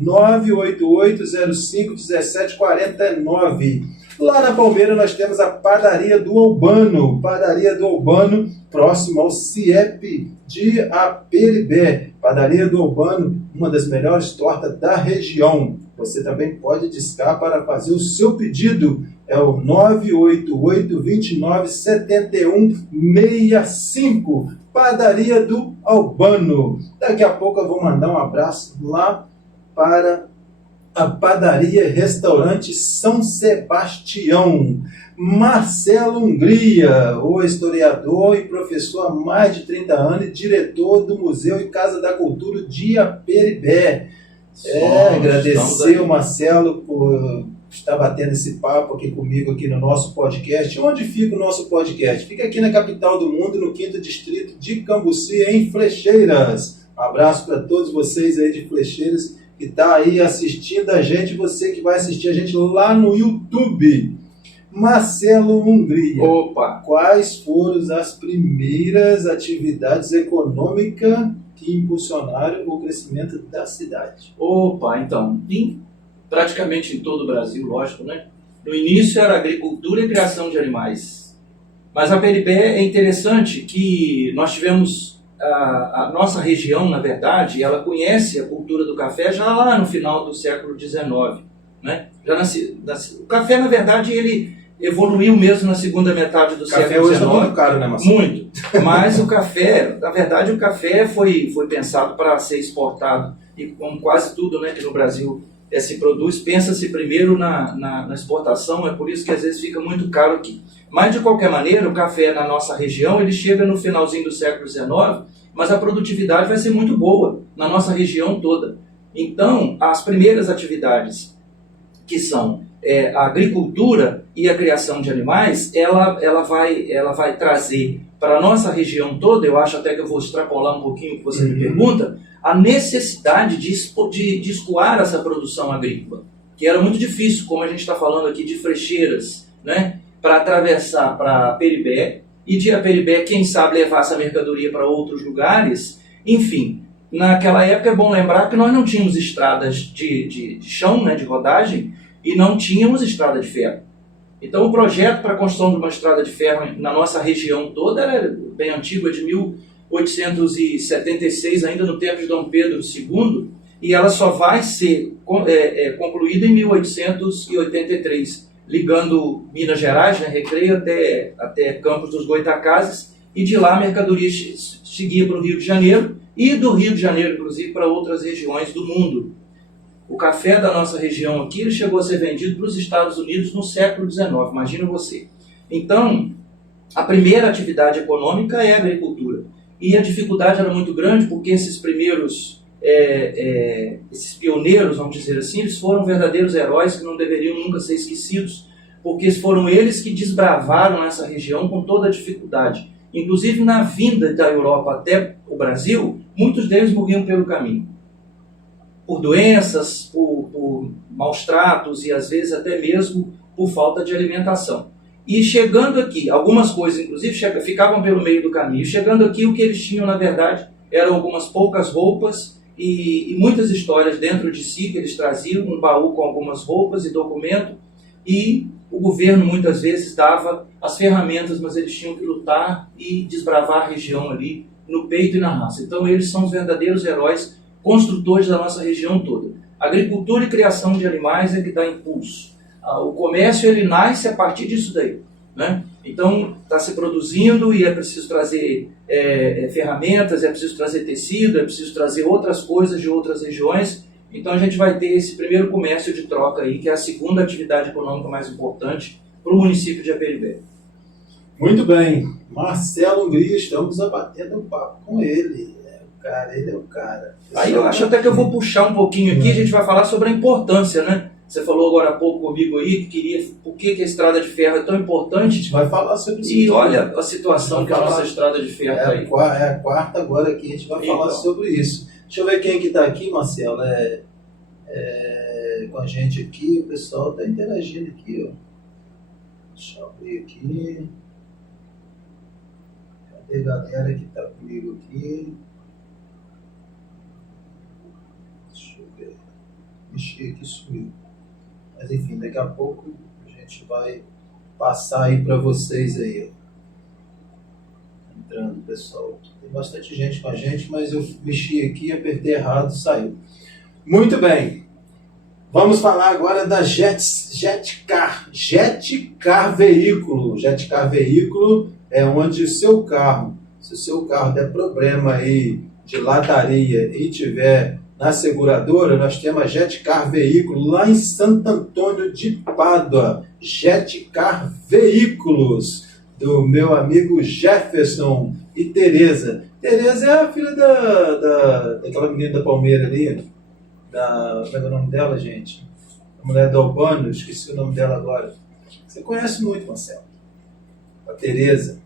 981-988-05-1749. Lá na Palmeira nós temos a Padaria do Albano. Padaria do Albano, próximo ao CIEP de Aperibé. Padaria do Albano, uma das melhores tortas da região. Você também pode discar para fazer o seu pedido. É o 988-29-7165. Padaria do Albano. Daqui a pouco eu vou mandar um abraço lá para a Padaria Restaurante São Sebastião. Marcelo Hungria, o historiador e professor há mais de 30 anos e diretor do Museu e Casa da Cultura de Aperibé. Agradecer o Marcelo por estar batendo esse papo aqui comigo aqui no nosso podcast. Onde fica o nosso podcast? Fica aqui na capital do mundo, no 5º distrito de Cambuci, em Flecheiras. Um abraço para todos vocês aí de Flecheiras que está aí assistindo a gente, você que vai assistir a gente lá no YouTube. Marcelo Hungria. Opa! Quais foram as primeiras atividades econômicas que impulsionaram o crescimento da cidade? Opa, então, praticamente em todo o Brasil, lógico, né? No início era agricultura e criação de animais. Mas a Aperibé é interessante que nós tivemos a nossa região, na verdade, ela conhece a cultura do café já lá no final do século XIX, né? O café, na verdade, ele evoluiu mesmo na segunda metade do século XIX. O café hoje está muito caro, né, Marcelo? Muito. Mas o café, na verdade, o café foi pensado para ser exportado. E como quase tudo, né, que no Brasil se produz, pensa-se primeiro na exportação, é por isso que às vezes fica muito caro aqui. Mas, de qualquer maneira, o café na nossa região, ele chega no finalzinho do século XIX, mas a produtividade vai ser muito boa na nossa região toda. Então, as primeiras atividades, que são a agricultura e a criação de animais, ela vai trazer para a nossa região toda, eu acho até que eu vou extrapolar um pouquinho o que você me pergunta, a necessidade de escoar essa produção agrícola, que era muito difícil, como a gente está falando aqui de Flecheiras, né, para atravessar para Aperibé, e de Aperibé, quem sabe, levar essa mercadoria para outros lugares. Enfim, naquela época é bom lembrar que nós não tínhamos estradas de chão, né, de rodagem, e não tínhamos estrada de ferro. Então o projeto para a construção de uma estrada de ferro na nossa região toda era bem antigo, é de 1876, ainda no tempo de Dom Pedro II, e ela só vai ser concluída em 1883, ligando Minas Gerais, né, Recreio, até Campos dos Goitacazes, e de lá a mercadoria seguia para o Rio de Janeiro, e do Rio de Janeiro, inclusive, para outras regiões do mundo. O café da nossa região aqui ele chegou a ser vendido para os Estados Unidos no século XIX, imagina você. Então, a primeira atividade econômica é a agricultura. E a dificuldade era muito grande porque esses primeiros, esses pioneiros, vamos dizer assim, eles foram verdadeiros heróis que não deveriam nunca ser esquecidos, porque foram eles que desbravaram essa região com toda a dificuldade. Inclusive, na vinda da Europa até o Brasil, muitos deles morriam pelo caminho. Por doenças, por maus tratos e às vezes até mesmo por falta de alimentação. E chegando aqui, algumas coisas inclusive ficavam pelo meio do caminho. Chegando aqui, o que eles tinham na verdade eram algumas poucas roupas e muitas histórias dentro de si que eles traziam, um baú com algumas roupas e documento, e o governo muitas vezes dava as ferramentas, mas eles tinham que lutar e desbravar a região ali no peito e na raça. Então eles são os verdadeiros heróis construtores da nossa região toda. Agricultura e criação de animais é que dá impulso. O comércio ele nasce a partir disso daí, né? Então está se produzindo e é preciso trazer ferramentas, é preciso trazer tecido, é preciso trazer outras coisas de outras regiões. Então a gente vai ter esse primeiro comércio de troca aí, que é a segunda atividade econômica mais importante para o município de Aperibé. Muito bem, Marcelo Hungria, estamos abatendo um papo com ele. Ele é o cara. Aí eu acho até que eu vou puxar um pouquinho aqui, a gente vai falar sobre a importância, né? Você falou agora há pouco comigo aí que queria por que a estrada de ferro é tão importante. A gente vai falar sobre isso. E olha a situação que a nossa estrada de ferro está aí. É a quarta agora que a gente vai falar sobre isso. Deixa eu ver quem que está aqui, Marcelo. Com a gente aqui, o pessoal está interagindo aqui, ó. Deixa eu abrir aqui. Cadê a galera que está comigo aqui? Deixa eu ver. Mexi aqui, sumiu. Mas enfim, daqui a pouco a gente vai passar aí para vocês aí, ó. Entrando, pessoal. Tem bastante gente com a gente, mas eu mexi aqui, apertei errado, saiu. Muito bem. Vamos falar agora da Jetcar. Jetcar Veículo. Jetcar Veículo é onde o seu carro, se o seu carro der problema aí de lataria e tiver na seguradora, nós temos a Jetcar Veículo lá em Santo Antônio de Pádua. Jetcar Veículos, do meu amigo Jefferson e Tereza. Tereza é a filha daquela menina da Palmeira ali. Como é o nome dela, gente? A mulher do Albano, esqueci o nome dela agora. Você conhece muito, Marcelo. A Tereza.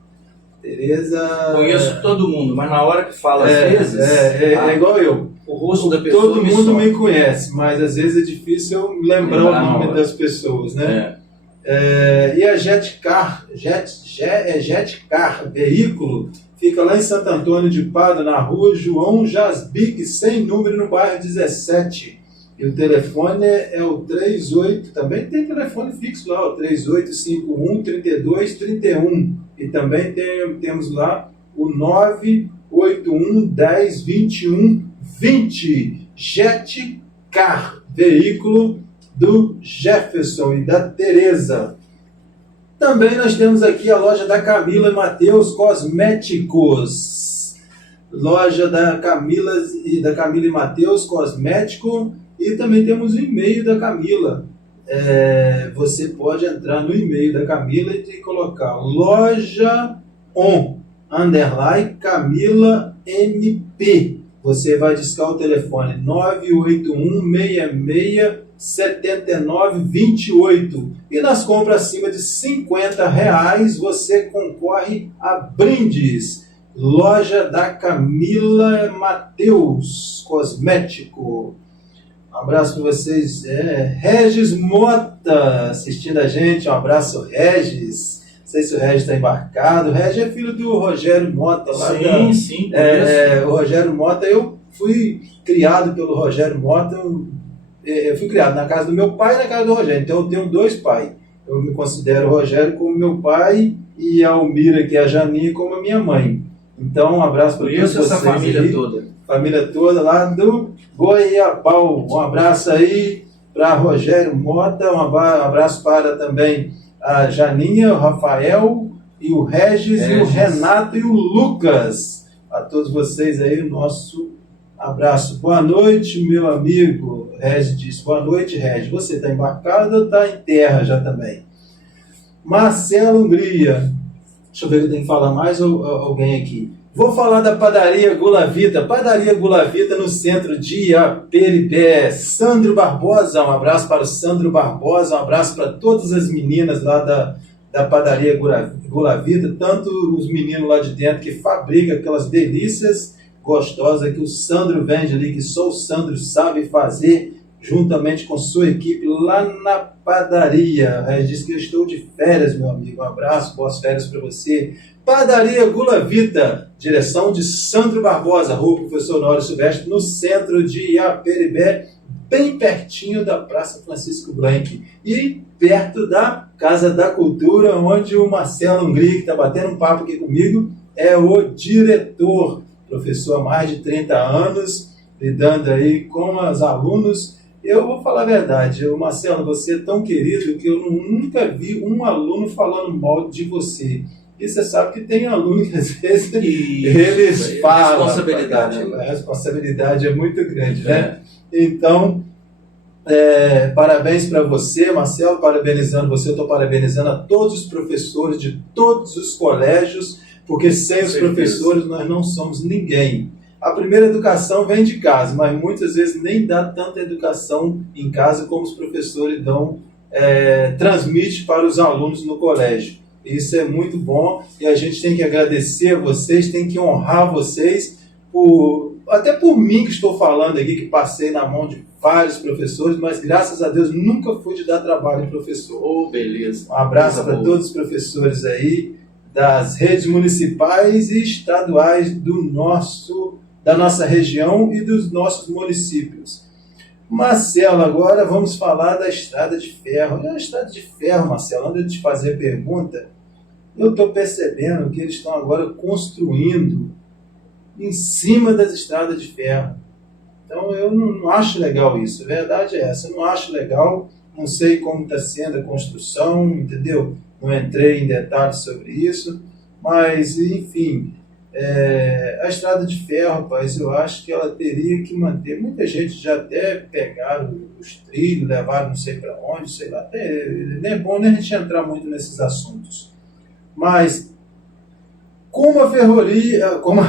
Conheço todo mundo, mas na hora que fala, às vezes... É igual eu. O rosto da pessoa todo mundo me conhece, mas às vezes é difícil eu lembrar o nome das pessoas, né? E a Jetcar Veículo fica lá em Santo Antônio de Pádua, na rua João Jasbic, sem número, no bairro 17. E o telefone é o 38, também tem telefone fixo lá, o 3851-3231. E também temos lá o 981-10-21-20. Jetcar Veículo do Jefferson e da Tereza. Também nós temos aqui a loja da Camila e Matheus Cosméticos. Loja da Camila e Matheus Cosmético. E também temos o e-mail da Camila. Você pode entrar no e-mail da Camila e colocar loja_Camila MP. Você vai discar o telefone 981-66-7928. E nas compras acima de R$50 você concorre a brindes. Loja da Camila Matheus Cosmético. Um abraço para vocês. Regis Mota assistindo a gente. Um abraço, Regis. Não sei se o Regis está embarcado. O Regis é filho do Rogério Mota. Lá sim. O Rogério Mota, eu fui criado pelo Rogério Mota. Eu fui criado na casa do meu pai e na casa do Rogério. Então eu tenho dois pais. Eu me considero o Rogério como meu pai e a Almira, que é a Janinha, como a minha mãe. Então um abraço para todos vocês. Essa família toda. Família toda lá do Goiabal. Um abraço aí para Rogério Mota, um abraço para também a Janinha, o Rafael e o Regis e o Renato e o Lucas. A todos vocês aí o nosso abraço. Boa noite, meu amigo. Regis disse, boa noite, Regis. Você está embarcado ou está em terra já também? Marcelo Hungria. Deixa eu ver se eu tenho que falar mais ou alguém aqui. Vou falar da Padaria Gulavita. Padaria Gulavita no centro de Aperibé. Sandro Barbosa, um abraço para o Sandro Barbosa, um abraço para todas as meninas lá da Padaria Gulavita, tanto os meninos lá de dentro que fabricam aquelas delícias gostosas que o Sandro vende ali, que só o Sandro sabe fazer juntamente com sua equipe, lá na padaria. Aí diz que eu estou de férias, meu amigo. Um abraço, boas férias para você. Padaria Gula Vita, direção de Sandro Barbosa, Rua Professor Honório Silvestre, no centro de Iapiribé, bem pertinho da Praça Francisco Blanc e perto da Casa da Cultura, onde o Marcelo Hungria, que está batendo um papo aqui comigo, é o diretor, professor há mais de 30 anos, lidando aí com os alunos. Eu vou falar a verdade, Marcelo, você é tão querido que eu nunca vi um aluno falando mal de você. E você sabe que tem aluno que às vezes eles falam. A responsabilidade é muito grande, né? Então, parabéns para você, Marcelo, parabenizando você. Eu estou parabenizando a todos os professores de todos os colégios, porque sem os professores nós não somos ninguém. A primeira educação vem de casa, mas muitas vezes nem dá tanta educação em casa como os professores transmitem para os alunos no colégio. Isso é muito bom e a gente tem que agradecer a vocês, tem que honrar vocês, até por mim que estou falando aqui, que passei na mão de vários professores, mas graças a Deus nunca fui de dar trabalho em professor. Oh, beleza. Um abraço para todos os professores aí, das redes municipais e estaduais da nossa região e dos nossos municípios. Marcelo, agora vamos falar da Estrada de Ferro. A Estrada de Ferro, Marcelo, antes de te fazer a pergunta, eu estou percebendo que eles estão agora construindo em cima das estradas de ferro. Então eu não acho legal isso, a verdade é essa, eu não acho legal, não sei como está sendo a construção, entendeu? Não entrei em detalhes sobre isso, mas enfim, a estrada de ferro, rapaz, eu acho que ela teria que manter. Muita gente já até pegaram os trilhos, levaram não sei para onde, sei lá. Não é bom nem a gente entrar muito nesses assuntos. Mas como a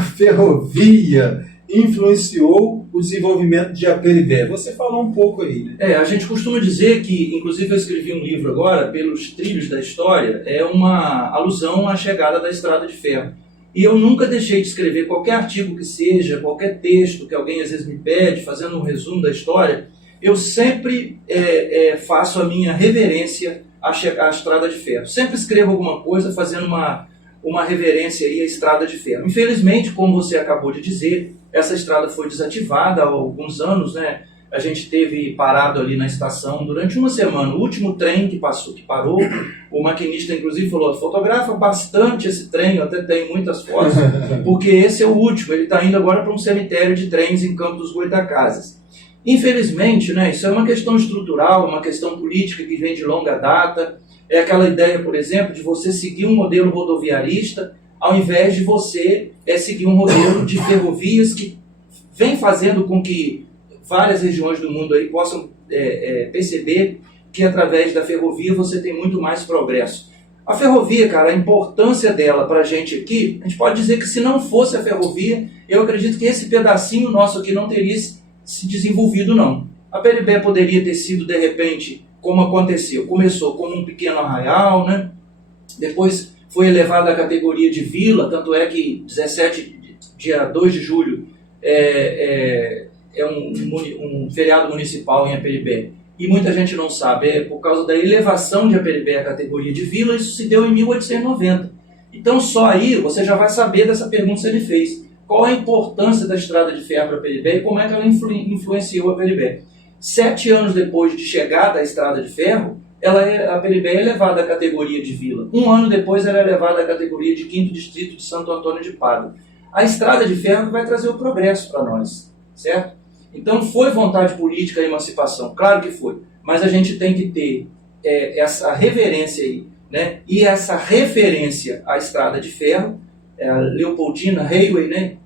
ferrovia influenciou o desenvolvimento de Iapiribé? Você falou um pouco aí, né? A gente costuma dizer que, inclusive eu escrevi um livro agora, Pelos Trilhos da História, é uma alusão à chegada da Estrada de Ferro. E eu nunca deixei de escrever qualquer artigo que seja, qualquer texto que alguém às vezes me pede, fazendo um resumo da história, eu sempre faço a minha reverência à Estrada de Ferro. Sempre escrevo alguma coisa fazendo uma reverência aí à Estrada de Ferro. Infelizmente, como você acabou de dizer, essa estrada foi desativada há alguns anos, né? A gente teve parado ali na estação durante uma semana. O último trem que parou, o maquinista inclusive falou, fotografa bastante esse trem, eu até tenho muitas fotos, porque esse é o último, ele está indo agora para um cemitério de trens em Campo dos Goitacazes. Infelizmente, né, isso é uma questão estrutural, uma questão política que vem de longa data, é aquela ideia, por exemplo, de você seguir um modelo rodoviarista, ao invés de você seguir um modelo de ferrovias que vem fazendo com que várias regiões do mundo aí possam perceber que através da ferrovia você tem muito mais progresso. A ferrovia, cara, a importância dela para a gente aqui, a gente pode dizer que se não fosse a ferrovia, eu acredito que esse pedacinho nosso aqui não teria se desenvolvido, não. A Iapiribé poderia ter sido, de repente, como aconteceu, começou como um pequeno arraial, né? Depois foi elevada à categoria de vila, tanto é que dia 2 de julho, é um feriado municipal em Iapiribé. E muita gente não sabe, por causa da elevação de Iapiribé à categoria de vila, isso se deu em 1890. Então só aí você já vai saber dessa pergunta que você me fez. Qual a importância da estrada de ferro para Iapiribé e como é que ela influenciou a Iapiribé? 7 anos depois de chegada à estrada de ferro, a Iapiribé é elevada à categoria de vila. 1 ano depois ela é elevada à categoria de 5º distrito de Santo Antônio de Pádua. A estrada de ferro vai trazer o progresso para nós, certo? Então foi vontade política a emancipação, claro que foi, mas a gente tem que ter essa reverência aí, né? E essa referência à estrada de ferro, a Leopoldina Railway, né?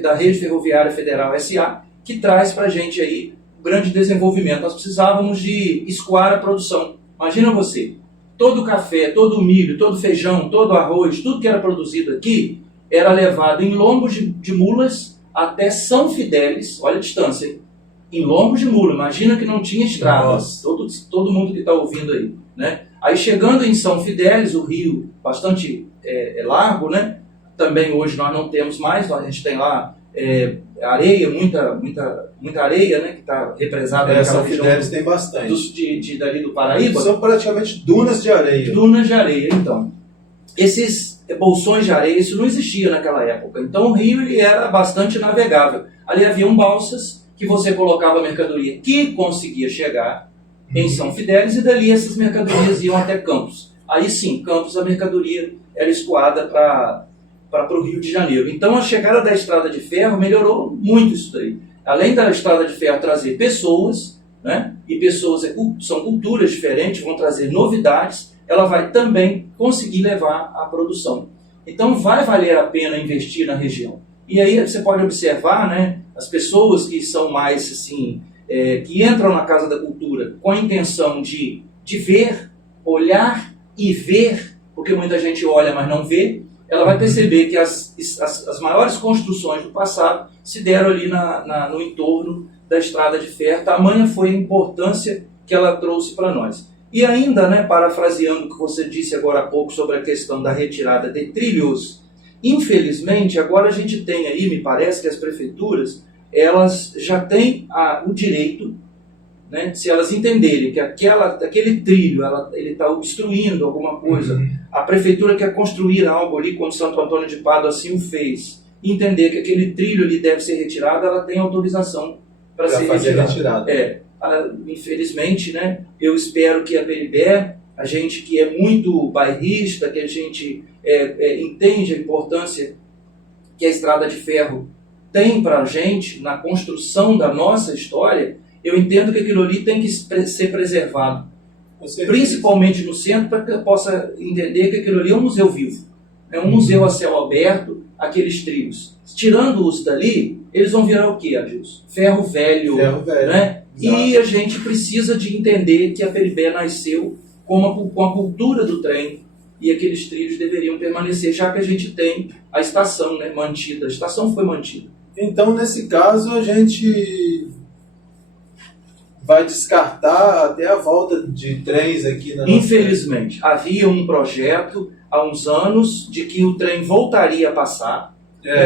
Da Rede Ferroviária Federal S.A., que traz para a gente aí um grande desenvolvimento. Nós precisávamos de escoar a produção. Imagina você, todo o café, todo o milho, todo o feijão, todo o arroz, tudo que era produzido aqui, era levado em lombos de mulas até São Fidélis, olha a distância, hein? Em lombos de mula, imagina que não tinha estrada, todo mundo que está ouvindo aí, né? Aí chegando em São Fidélis, o rio bastante largo, né? Também hoje nós não temos mais, a gente tem lá areia, muita areia, né, que está represada naquela São região Fidélis tem bastante. dali do Paraíba. São praticamente dunas de areia. Dunas de areia, então. Esses bolsões de areia, isso não existia naquela época. Então o rio ele era bastante navegável. Ali haviam balsas que você colocava a mercadoria que conseguia chegar em São Fidélis e dali essas mercadorias iam até Campos. Aí sim, Campos a mercadoria era escoada para o Rio de Janeiro. Então a chegada da estrada de ferro melhorou muito isso daí. Além da estrada de ferro trazer pessoas, né, e pessoas são culturas diferentes, vão trazer novidades, ela vai também conseguir levar a produção. Então vai valer a pena investir na região. E aí você pode observar, né, as pessoas que são mais assim, que entram na Casa da Cultura com a intenção de ver, olhar e ver, porque muita gente olha, mas não vê, ela vai perceber que as maiores construções do passado se deram ali no entorno da estrada de ferro. Tamanha foi a importância que ela trouxe para nós. E ainda, né, parafraseando o que você disse agora há pouco sobre a questão da retirada de trilhos, infelizmente, agora a gente tem aí, me parece que as prefeituras, elas já têm o direito, né, se elas entenderem que aquele trilho ele está obstruindo alguma coisa, a prefeitura quer construir algo ali, quando Santo Antônio de Pádua assim o fez, entender que aquele trilho ali deve ser retirado, ela tem autorização para ser retirado. Infelizmente, né, eu espero que a PLB, a gente que é muito bairrista, que a gente entende a importância que a estrada de ferro tem para a gente na construção da nossa história, eu entendo que aquilo ali tem que ser preservado, principalmente no centro, para que eu possa entender que aquilo ali é um museu vivo, é um museu a céu aberto, aqueles trilhos. Tirando-os dali, eles vão virar o quê, Adilson? Ferro velho. Né? E a gente precisa de entender que a PLB nasceu com a cultura do trem e aqueles trilhos deveriam permanecer, já que a gente tem a estação, né, mantida. A estação foi mantida. Então, nesse caso, a gente vai descartar até a volta de trens aqui na nossa... Infelizmente, havia um projeto há uns anos de que o trem voltaria a passar.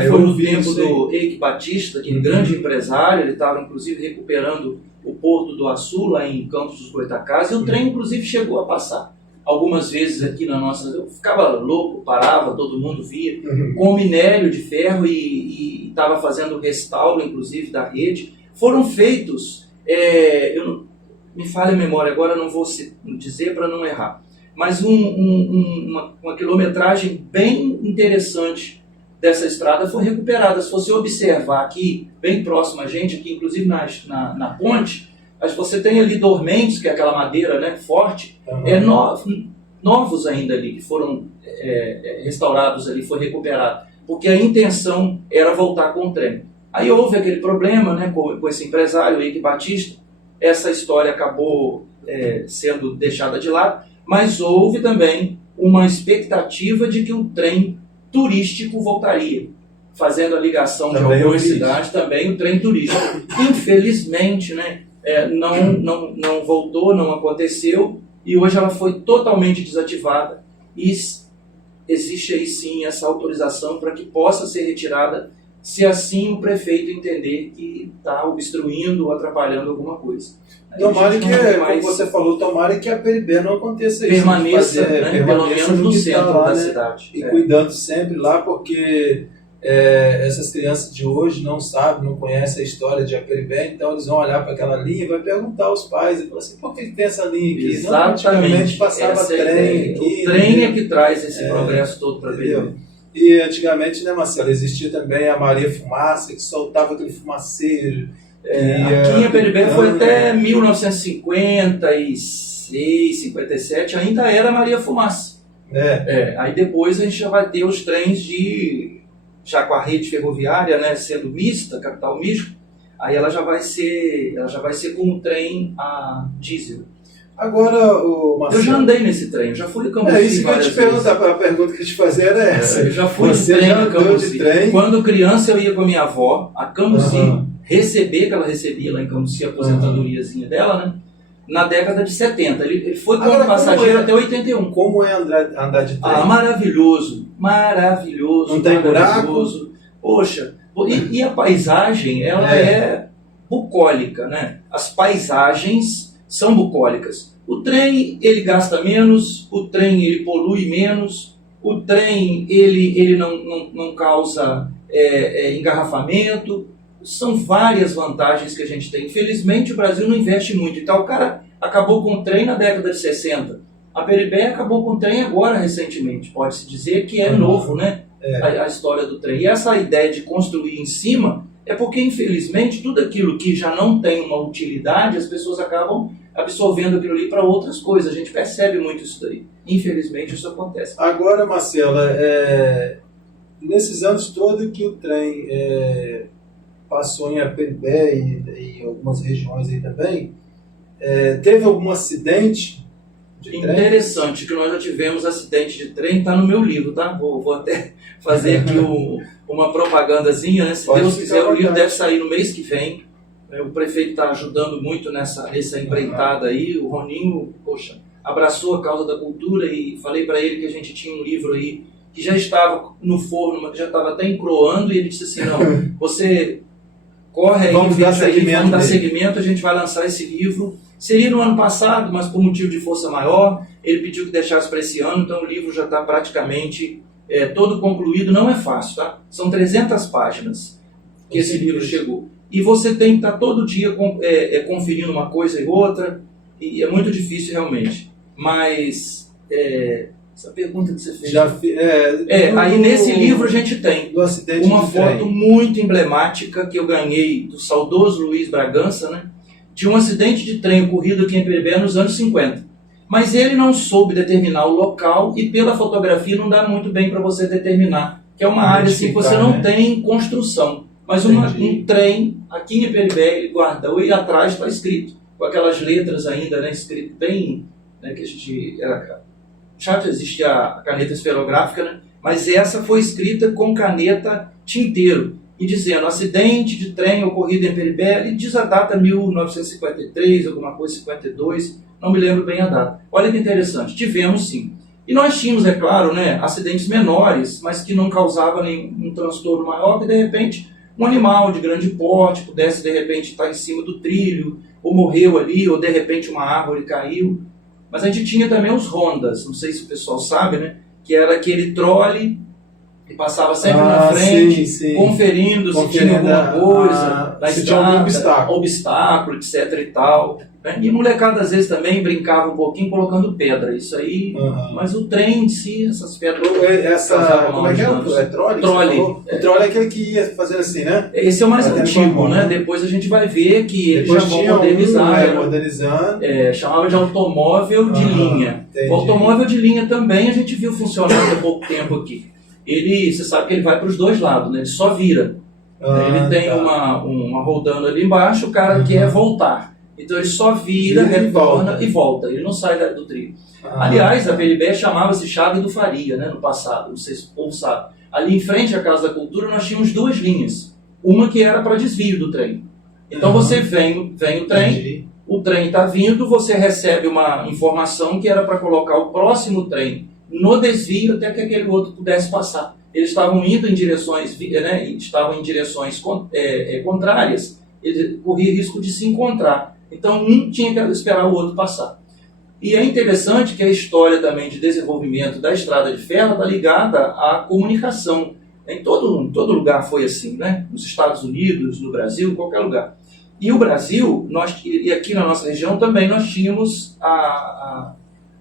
Foi no tempo do Eike Batista, aquele grande empresário, ele estava inclusive recuperando o Porto do Açu, lá em Campos dos Goytacazes, e o trem inclusive chegou a passar algumas vezes aqui na nossa... Eu ficava louco, parava, todo mundo via, com minério de ferro e estava fazendo restauro inclusive da rede. Foram feitos, me falha a memória agora, não vou dizer para não errar, mas uma quilometragem bem interessante dessa estrada foi recuperada. Se você observar aqui, bem próximo a gente, aqui inclusive na ponte, você tem ali dormentes, que é aquela madeira, né, forte, novos ainda ali, que foram restaurados ali, foi recuperado, porque a intenção era voltar com o trem. Aí houve aquele problema, né, com esse empresário, o Eike Batista, essa história acabou sendo deixada de lado, mas houve também uma expectativa de que o trem turístico voltaria, fazendo a ligação também de algumas cidades, também o trem turístico. Infelizmente, né, não voltou, não aconteceu, e hoje ela foi totalmente desativada, e existe aí sim essa autorização para que possa ser retirada, se assim o prefeito entender que está obstruindo ou atrapalhando alguma coisa. Tomara que, como você falou, tomara que a PLB não aconteça isso. Permaneça, pelo menos no centro da cidade. E cuidando sempre lá, porque essas crianças de hoje não sabem, não conhecem a história de APLB, então eles vão olhar para aquela linha e vai perguntar aos pais, e falar assim, por que tem essa linha aqui? Exatamente. Não, antigamente passava trem aqui. O trem é que traz esse progresso todo para a PLB. E antigamente, né, Marcelo, existia também a Maria Fumaça, que soltava aquele fumaceiro. Aqui a PLB foi até 1956, 57, ainda era Maria Fumaça. Aí depois a gente já vai ter os trens já com a rede ferroviária, né, sendo mista, capital misto, aí ela já vai ser com o trem a diesel. Agora, Marcelo, eu já andei nesse trem, eu já fui em Cambuci. Isso que eu ia te perguntar, a pergunta que eu te fazer era essa. Eu já fui Você já andou de trem? Quando criança eu ia com a minha avó a Cambuci, receber, que ela recebia lá em Cambuci, a aposentadoriazinha dela, né? Na década de 70. Ele foi como passageiro até 81. Como é andar de trem? Maravilhoso, maravilhoso. Não tem buraco? Poxa, E a paisagem, ela é bucólica, né? As paisagens são bucólicas. O trem, ele gasta menos, o trem, ele polui menos, o trem, ele não causa engarrafamento. São várias vantagens que a gente tem. Infelizmente, o Brasil não investe muito. Então, o cara acabou com o trem na década de 60. A Peribé acabou com o trem agora, recentemente. Pode-se dizer que é novo, né? A história do trem. E essa ideia de construir em cima é porque, infelizmente, tudo aquilo que já não tem uma utilidade, as pessoas acabam absorvendo aquilo ali para outras coisas. A gente percebe muito isso daí. Infelizmente, isso acontece. Agora, Marcela, nesses anos todos que o trem passou em Aperibé e em algumas regiões aí também, teve algum acidente de trem? Interessante, que nós já tivemos acidente de trem, está no meu livro, tá? Vou até fazer aqui uma propagandazinha, né? Se Deus quiser, o livro deve sair no mês que vem. O prefeito está ajudando muito nessa empreitada aí. O Roninho, poxa, abraçou a causa da cultura e falei para ele que a gente tinha um livro aí que já estava no forno, mas que já estava até encroando, e ele disse assim, não, você corre aí, vamos dar seguimento, a gente vai lançar esse livro. Seria no ano passado, mas por motivo de força maior, ele pediu que deixasse para esse ano, então o livro já está praticamente todo concluído. Não é fácil, tá? São 300 páginas que esse livro chegou. E você tem que estar todo dia conferindo uma coisa e outra, e é muito difícil realmente. Mas essa pergunta que você fez... aí nesse livro a gente tem uma foto muito emblemática que eu ganhei do saudoso Luiz Bragança, né? De um acidente de trem ocorrido aqui em Peribé nos anos 50. Mas ele não soube determinar o local, e pela fotografia não dá muito bem para você determinar, que é uma área assim que você não tem construção. Mas um trem, aqui em Peribé, ele guardou, e atrás está escrito, com aquelas letras ainda, né, escrito bem, né, que a gente já existia a caneta esferográfica, né, mas essa foi escrita com caneta tinteiro, e dizendo, acidente de trem ocorrido em Peribé, e diz a data 1953, alguma coisa, 52, não me lembro bem a data. Olha que interessante, tivemos sim. E nós tínhamos, é claro, né, acidentes menores, mas que não causavam nenhum transtorno maior, que de repente um animal de grande porte pudesse de repente estar em cima do trilho, ou morreu ali, ou de repente uma árvore caiu. Mas a gente tinha também os rondas, não sei se o pessoal sabe, né, que era aquele trole que passava sempre na frente, sim. Conferindo se tinha alguma coisa, se tinha algum obstáculo, etc e tal. E molecada às vezes também brincava um pouquinho colocando pedra, isso aí, mas o trem em si, essas pedras... Como é que é? Trole? Trole. O trole é aquele que ia fazendo assim, né? Esse é o mais antigo, né? Depois a gente vai ver que eles já vão modernizando. Chamava de automóvel de linha. Entendi. O automóvel de linha também a gente viu funcionando há pouco tempo aqui. Você sabe que ele vai para os dois lados, né? Ele só vira. Ele tem uma rodando ali embaixo, o cara quer voltar. Então ele só vira, retorna e volta. Ele não sai do trilho. Aliás, a Peribé chamava-se Chave do Faria, né, no passado. Não sei se o povo sabe. Ali em frente à Casa da Cultura nós tínhamos duas linhas. Uma que era para desvio do trem. Então você vem o trem, o trem está vindo, você recebe uma informação que era para colocar o próximo trem no desvio até que aquele outro pudesse passar. Eles estavam indo em direções, né, contrárias. Ele corria risco de se encontrar. Então um tinha que esperar o outro passar. E é interessante que a história também de desenvolvimento da estrada de ferro está ligada à comunicação. Em todo lugar foi assim, né? Nos Estados Unidos, no Brasil, em qualquer lugar. E o Brasil, e aqui na nossa região também nós tínhamos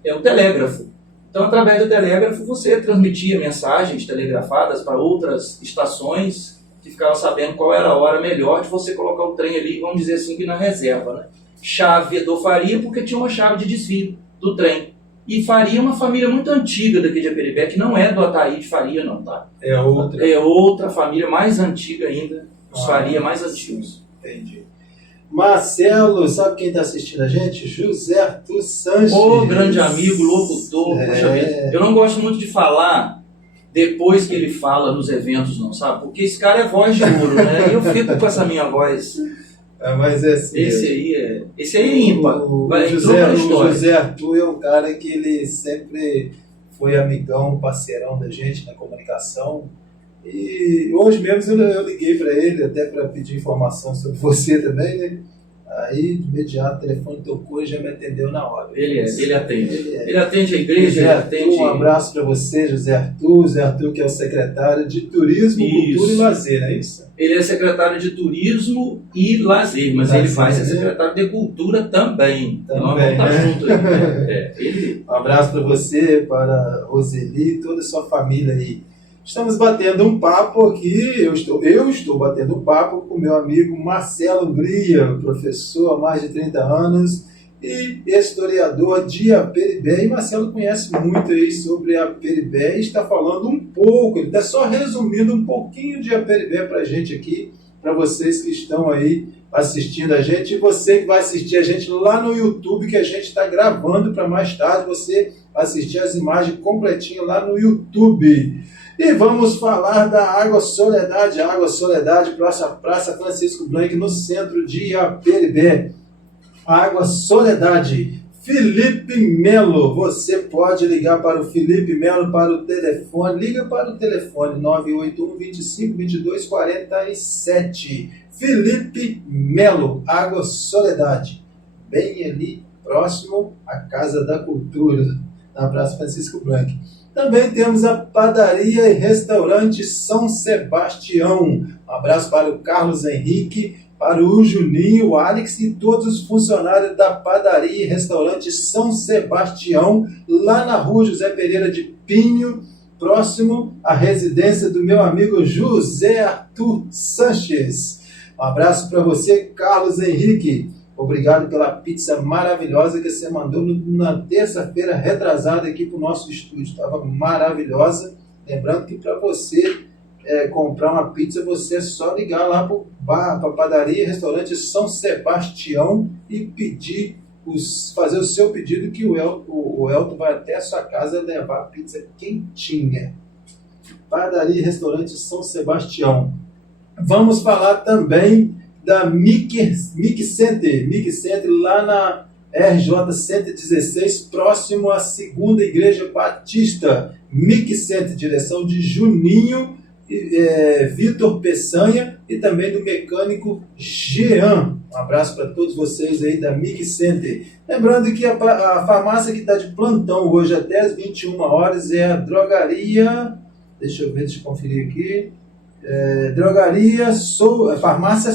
o telégrafo. Então, através do telégrafo, você transmitia mensagens telegrafadas para outras estações que ficavam sabendo qual era a hora melhor de você colocar o trem ali, vamos dizer assim, que na reserva, né? Chave do Faria, porque tinha uma chave de desvio do trem. E Faria é uma família muito antiga daqui de Aperibé, que não é do Ataí de Faria, não, tá? É outra. É outra família mais antiga ainda, os Faria mais antigos. Entendi. Marcelo, sabe quem está assistindo a gente? José Arthur Sanches. Grande amigo, locutor. Poxa vida. Eu não gosto muito de falar depois que ele fala nos eventos, não, sabe? Porque esse cara é voz de ouro, né? E eu fico com essa minha voz. Mas é assim. Esse aí é ímpar. O José Arthur é um cara que ele sempre foi amigão, parceirão da gente na comunicação. E hoje mesmo eu liguei para ele, até para pedir informação sobre você também, né? Aí, de imediato, o telefone tocou e já me atendeu na hora. Ele atende. Ele atende a igreja, ele atende... Um abraço para você, José Arthur. José Arthur, que é o secretário de Turismo, Cultura e Lazer, não é isso? Ele é secretário de Turismo e Lazer, mas ele vai ser secretário de Cultura também. Nós vamos estar juntos. Um abraço para você, para Roseli e toda a sua família aí. Estamos batendo um papo aqui, eu estou batendo um papo com meu amigo Marcelo Hungria, professor há mais de 30 anos e historiador de Aperibé. E Marcelo conhece muito aí sobre Aperibé e está falando um pouco, ele está só resumindo um pouquinho de Aperibé para a gente aqui, para vocês que estão aí assistindo a gente e você que vai assistir a gente lá no YouTube, que a gente está gravando para mais tarde você assistir as imagens completinho lá no YouTube. E vamos falar da Água Soledade, Praça Francisco Blanc, no centro de Aperibé. Água Soledade, Felipe Melo, você pode ligar para o Felipe Melo para o telefone, liga para o telefone 981 25 22 47. Felipe Melo, Água Soledade, bem ali próximo à Casa da Cultura, na Praça Francisco Blanc. Também temos a Padaria e Restaurante São Sebastião. Um abraço para o Carlos Henrique, para o Juninho, o Alex e todos os funcionários da Padaria e Restaurante São Sebastião, lá na rua José Pereira de Pinho, próximo à residência do meu amigo José Arthur Sanches. Um abraço para você, Carlos Henrique. Obrigado pela pizza maravilhosa que você mandou na terça-feira retrasada aqui para o nosso estúdio. Estava maravilhosa. Lembrando que para você comprar uma pizza, você é só ligar lá para a Padaria e Restaurante São Sebastião e fazer o seu pedido, que o Elton vai até a sua casa levar a pizza quentinha. Padaria e Restaurante São Sebastião. Vamos falar também da Mic Center, lá na RJ 116, próximo à Segunda Igreja Batista. Mic Center, direção de Juninho, Vitor Peçanha e também do mecânico Jean. Um abraço para todos vocês aí da Mic Center. Lembrando que a farmácia que está de plantão hoje até as 21 horas é a drogaria, deixa eu conferir aqui, Farmácia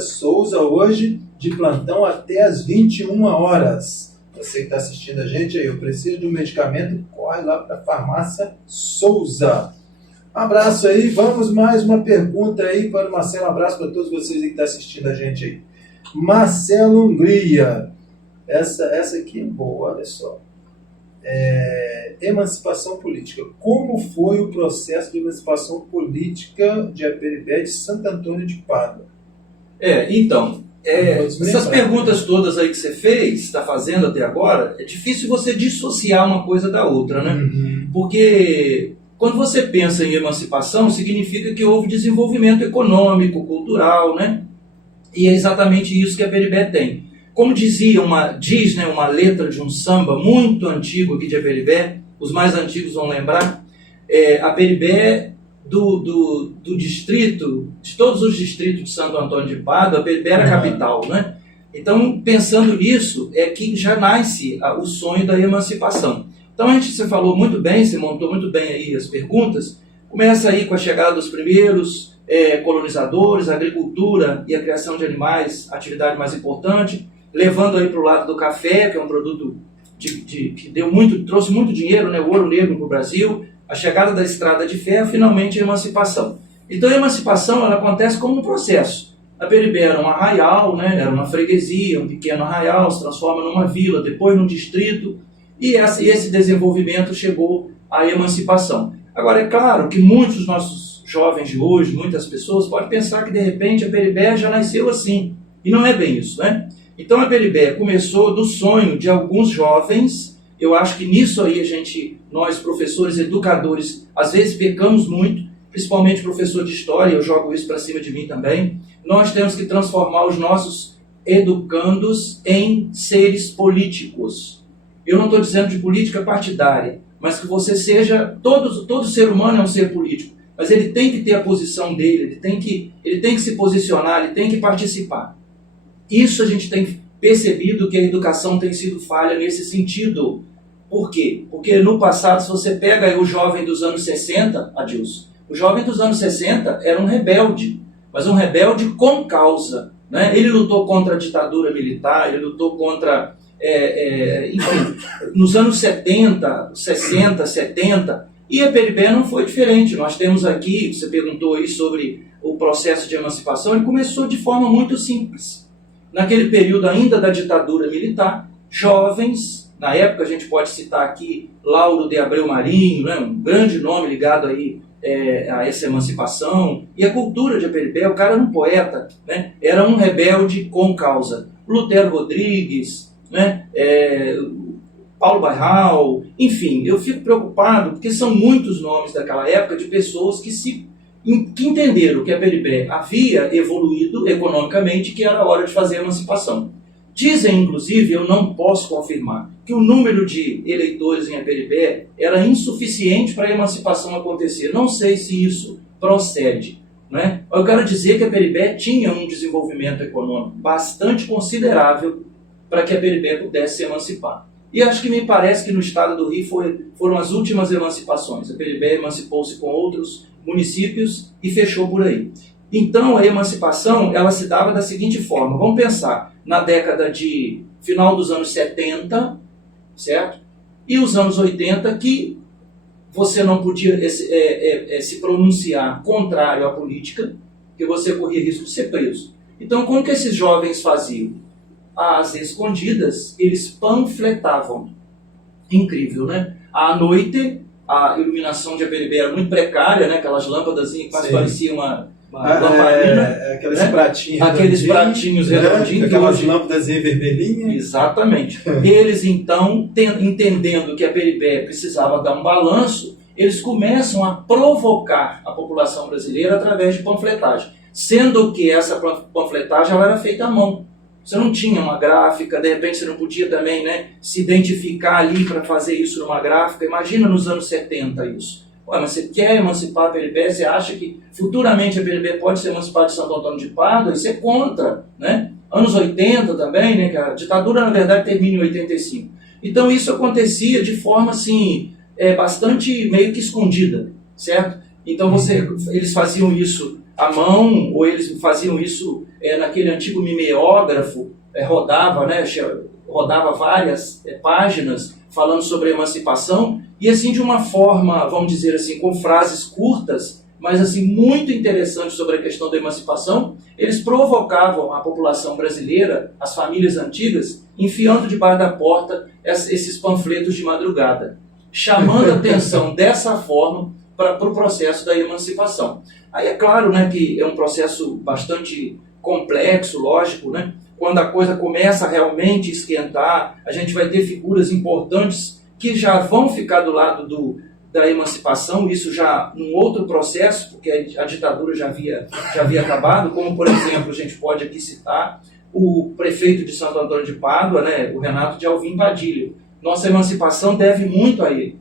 Souza hoje de plantão até as 21 horas. Você que está assistindo a gente aí, eu preciso de um medicamento, corre lá para a Farmácia Souza. Um abraço aí, vamos mais uma pergunta aí para o Marcelo, um abraço para todos vocês aí que estão assistindo a gente aí. Marcelo Hungria, essa aqui é boa, olha só. Emancipação política. Como foi o processo de emancipação política de Aperibé de Santo Antônio de Pádua? Essas perguntas todas aí que você está fazendo até agora, é difícil você dissociar uma coisa da outra, né? Uhum. Porque quando você pensa em emancipação, significa que houve desenvolvimento econômico, cultural, né? E é exatamente isso que Aperibé tem. Como diz uma letra de um samba muito antigo aqui de Aperibé, os mais antigos vão lembrar, Aperibé do distrito, de todos os distritos de Santo Antônio de Pádua, Aperibé era a capital, né? Então, pensando nisso, é que já nasce o sonho da emancipação. Então, você falou muito bem, você montou muito bem aí as perguntas, começa aí com a chegada dos primeiros colonizadores, a agricultura e a criação de animais, a atividade mais importante, levando aí para o lado do café, que é um produto que trouxe muito dinheiro, né, o ouro negro para o Brasil, a chegada da estrada de ferro, finalmente a emancipação. Então a emancipação ela acontece como um processo. Aperibé era um arraial, né, era uma freguesia, um pequeno arraial, se transforma numa vila, depois num distrito, e esse desenvolvimento chegou à emancipação. Agora é claro que muitos dos nossos jovens de hoje, muitas pessoas, podem pensar que de repente Aperibé já nasceu assim, e não é bem isso, né? Então Aperibé começou do sonho de alguns jovens. Eu acho que nisso aí nós professores, educadores, às vezes pecamos muito, principalmente professor de história, eu jogo isso para cima de mim também. Nós temos que transformar os nossos educandos em seres políticos. Eu não estou dizendo de política partidária, mas que você seja, todo ser humano é um ser político. mas ele tem que ter a posição dele, ele tem que se posicionar, ele tem que participar. Isso a gente tem percebido que a educação tem sido falha nesse sentido. Por quê? Porque no passado, se você pega aí o jovem dos anos 60, Adilson, o jovem dos anos 60 era um rebelde, mas um rebelde com causa, né? Ele lutou contra a ditadura militar, ele lutou contra, enfim, nos anos 70, 60, 70, e a PLB não foi diferente. Nós temos aqui, você perguntou aí sobre o processo de emancipação, ele começou de forma muito simples. Naquele período ainda da ditadura militar, jovens, na época a gente pode citar aqui Lauro de Abreu Marinho, né, um grande nome ligado aí a essa emancipação, e a cultura de Aperibé, o cara era um poeta, né, era um rebelde com causa. Lutero Rodrigues, né, Paulo Bairral, enfim, eu fico preocupado porque são muitos nomes daquela época de pessoas que entenderam que a Aperibé havia evoluído economicamente, que era hora de fazer a emancipação. Dizem, inclusive, eu não posso confirmar, que o número de eleitores em Aperibé era insuficiente para a emancipação acontecer. Não sei se isso procede, né? Eu quero dizer que Aperibé tinha um desenvolvimento econômico bastante considerável para que Aperibé pudesse se emancipar. E acho que me parece que no estado do Rio foram as últimas emancipações. Aperibé emancipou-se com outros municípios e fechou por aí. Então a emancipação ela se dava da seguinte forma. Vamos pensar na década de final dos anos 70, certo? E os anos 80, que você não podia se pronunciar contrário à política, que você corria risco de ser preso. Então como que esses jovens faziam? Às escondidas, eles panfletavam. Incrível, né? À noite, a iluminação de Aperibé era muito precária, né? Aquelas lâmpadas que quase pareciam uma lamparina. Aqueles né? pratinhos Aqueles pratinhos redondinhos. Aquelas lâmpadas vermelhinhas. Exatamente. Eles, então, entendendo que Aperibé precisava dar um balanço, eles começam a provocar a população brasileira através de panfletagem. Sendo que essa panfletagem ela era feita à mão. Você não tinha uma gráfica, de repente você não podia também, né, se identificar ali para fazer isso numa gráfica. Imagina nos anos 70 isso. Ué, mas você quer emancipar a Aperibé? Você acha que futuramente a Aperibé pode ser emancipada de Santo Antônio de Pádua? Isso é contra, né? Anos 80 também, né, que a ditadura na verdade termina em 85. Então isso acontecia de forma assim, bastante meio que escondida, certo? Então eles faziam isso à mão, ou eles faziam isso naquele antigo mimeógrafo, rodava várias páginas falando sobre a emancipação, e assim de uma forma, vamos dizer assim, com frases curtas, mas assim muito interessantes sobre a questão da emancipação, eles provocavam a população brasileira, as famílias antigas, enfiando debaixo da porta esses panfletos de madrugada, chamando a atenção dessa forma para o processo da emancipação. Aí é claro, né, que é um processo bastante complexo, lógico, né? Quando a coisa começa a realmente esquentar, a gente vai ter figuras importantes que já vão ficar do lado da emancipação, isso já num outro processo, porque a ditadura já havia acabado, como por exemplo, a gente pode aqui citar o prefeito de Santo Antônio de Pádua, né, o Renato de Alvim Padilha. Nossa emancipação deve muito a ele,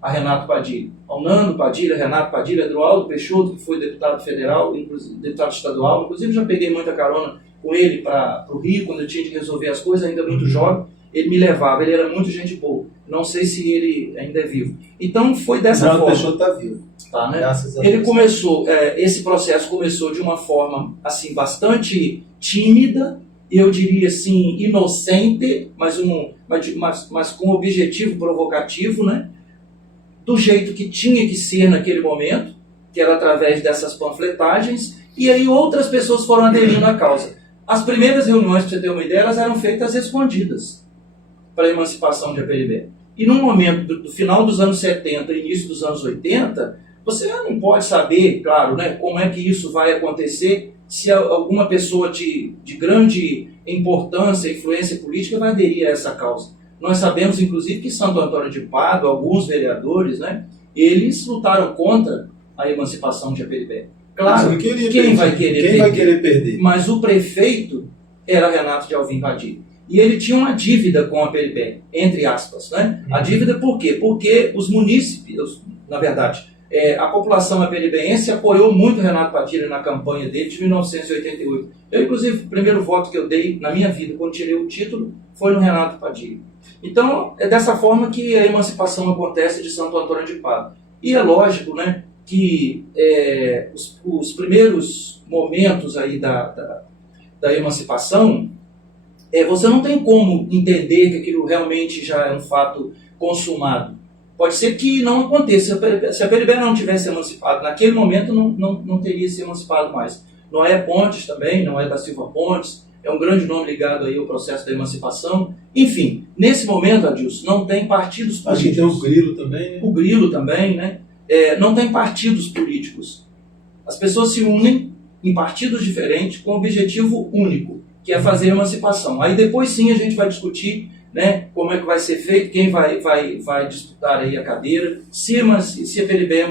a Renato Padilha, ao Nando Padilha, Renato Padilha, Eduardo Peixoto, que foi deputado federal, deputado estadual, inclusive já peguei muita carona com ele para o Rio, quando eu tinha de resolver as coisas, ainda muito jovem, ele me levava, ele era muito gente boa, não sei se ele ainda é vivo. Então foi dessa forma. O Peixoto está vivo. Tá, né? Ele começou, esse processo começou de uma forma assim, bastante tímida, eu diria assim, inocente, mas com um objetivo provocativo, né? Do jeito que tinha que ser naquele momento, que era através dessas panfletagens, e aí outras pessoas foram aderindo à causa. As primeiras reuniões, para você ter uma ideia, elas eram feitas escondidas para a emancipação de Aperibé. E no momento do final dos anos 70 e início dos anos 80, você não pode saber, claro, né, como é que isso vai acontecer, se alguma pessoa de grande importância, influência política vai aderir a essa causa. Nós sabemos, inclusive, que Santo Antônio de Pádua, alguns vereadores, né, eles lutaram contra a emancipação de Aperibé. Claro, quem vai querer perder? Mas o prefeito era Renato de Alvim Padilha. E ele tinha uma dívida com a Aperibé, entre aspas. Né? A dívida por quê? Porque os munícipes, na verdade, A população aperibense apoiou muito o Renato Padilha na campanha dele de 1988. Eu, inclusive, o primeiro voto que eu dei na minha vida, quando tirei o título, foi no Renato Padilha. Então, é dessa forma que a emancipação acontece de Santo Antônio de Pádua. E é lógico, né, que os primeiros momentos aí da emancipação, você não tem como entender que aquilo realmente já é um fato consumado. Pode ser que não aconteça. Se a PLB não tivesse emancipado, naquele momento não teria se emancipado mais. Noé Pontes também, Noé da Silva Pontes, é um grande nome ligado aí ao processo da emancipação. Enfim, nesse momento, Adilson, não tem partidos políticos. Acho que tem o Grilo também, né? O Grilo também, né? Não tem partidos políticos. As pessoas se unem em partidos diferentes com um objetivo único, que é fazer a emancipação. Aí depois sim a gente vai discutir, né, como é que vai ser feito, quem vai disputar aí a cadeira, se a PLB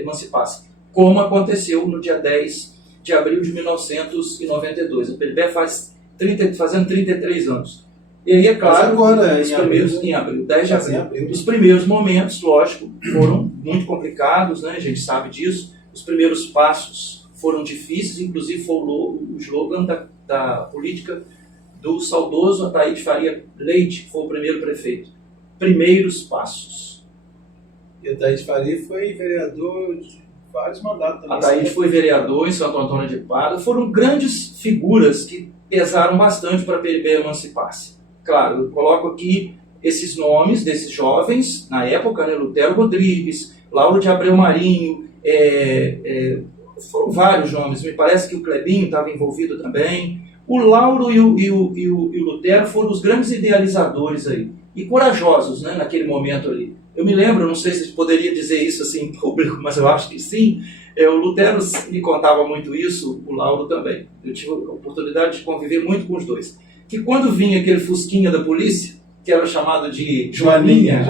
emancipasse, como aconteceu no dia 10 de abril de 1992. A PLB fazendo 33 anos. E aí, é claro, agora, em abril, 10 de abril. Os primeiros momentos, lógico, foram muito complicados, né, a gente sabe disso. Os primeiros passos foram difíceis, inclusive foi o slogan da política do saudoso Ataíde Faria Leite, que foi o primeiro prefeito. Primeiros passos. E o Ataíde Faria foi vereador de vários mandatos também. Ataíde foi vereador em Santo Antônio de Pádua. Foram grandes figuras que pesaram bastante para a PLB emancipar-se. Claro, eu coloco aqui esses nomes desses jovens, na época, né, Lutero Rodrigues, Lauro de Abreu Marinho, foram vários nomes, me parece que o Clebinho estava envolvido também. O Lauro e o Lutero foram os grandes idealizadores aí, e corajosos, né, naquele momento ali. Eu me lembro, não sei se poderia dizer isso assim em público, mas eu acho que sim, o Lutero me contava muito isso, o Lauro também. Eu tive a oportunidade de conviver muito com os dois. Que quando vinha aquele fusquinha da polícia, que era chamado de Joaninha,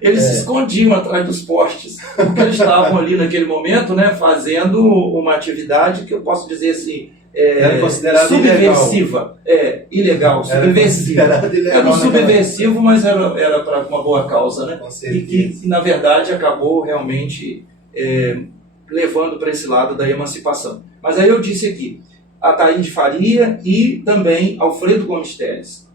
eles se escondiam atrás dos postes, porque eles estavam ali naquele momento, né, fazendo uma atividade que eu posso dizer assim, era considerado subversiva, ilegal, subversiva. Era um subversivo, mas era para uma boa causa, né? E que, na verdade, acabou realmente levando para esse lado da emancipação. Mas aí eu disse aqui, Ataíde Faria e também Alfredo Gomes Telles.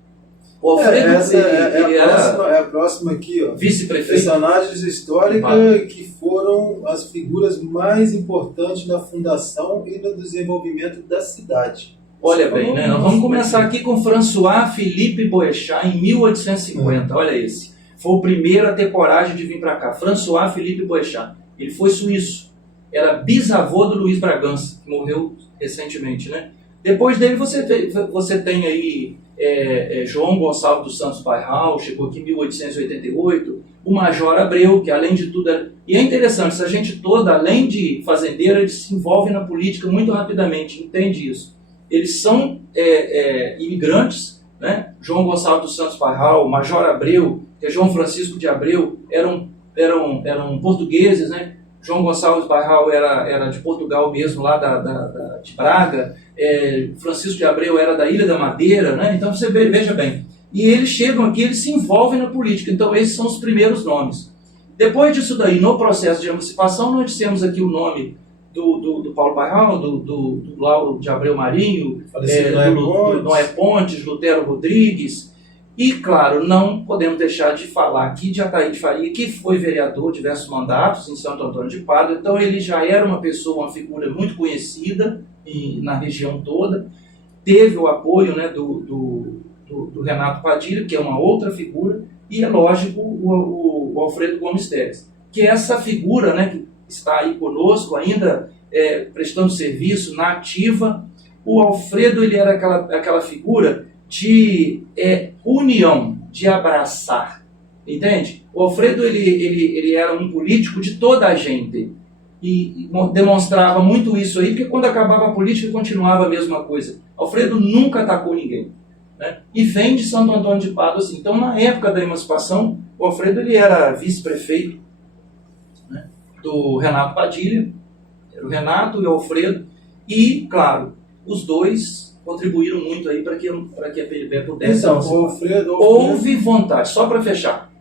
O Alfredo, é a próxima aqui, ó. Vice-prefeito. Personagens históricos que foram as figuras mais importantes na fundação e no desenvolvimento da cidade. Olha bem, né? Nós vamos começar aqui com François Philippe Boechat, em 1850. Olha esse. Foi o primeiro a ter coragem de vir para cá. François Philippe Boechat. Ele foi suíço. Era bisavô do Luiz Bragança, que morreu recentemente, né? Depois dele você tem aí João Gonçalves dos Santos Bairral, chegou aqui em 1888, o Major Abreu, que além de tudo e é interessante, essa gente toda, além de fazendeiro, eles se envolvem na política muito rapidamente, entende isso? Eles são imigrantes, né? João Gonçalves dos Santos Bairral, o Major Abreu, que é João Francisco de Abreu, eram portugueses, né? João Gonçalves Bairral era de Portugal mesmo, lá de Braga. Francisco de Abreu era da Ilha da Madeira, né? Então você veja bem. E eles chegam aqui, eles se envolvem na política. Então esses são os primeiros nomes. Depois disso daí, no processo de emancipação, nós temos aqui o nome do Paulo Bairral, do Lauro de Abreu Marinho, do Noé Pontes, Lutero Rodrigues. E, claro, não podemos deixar de falar aqui de Ataíde Faria, que foi vereador diversos mandatos em Santo Antônio de Pádua. Então ele já era uma pessoa, uma figura muito conhecida na região toda. Teve o apoio, né, do Renato Padilha, que é uma outra figura, e é lógico o Alfredo Gomes Telles, que é essa figura, né, que está aí conosco ainda prestando serviço na ativa. O Alfredo, ele era aquela figura de união, de abraçar, entende? O Alfredo ele era um político de toda a gente e demonstrava muito isso aí, porque quando acabava a política continuava a mesma coisa. Alfredo nunca atacou ninguém, né? E vem de Santo Antônio de Pádua assim. Então, na época da emancipação, o Alfredo ele era vice-prefeito, né, do Renato Padilha, era o Renato e o Alfredo, e, claro, os dois contribuíram muito aí para que a PLB pudesse. Então, o Alfredo... Houve vontade, só para fechar,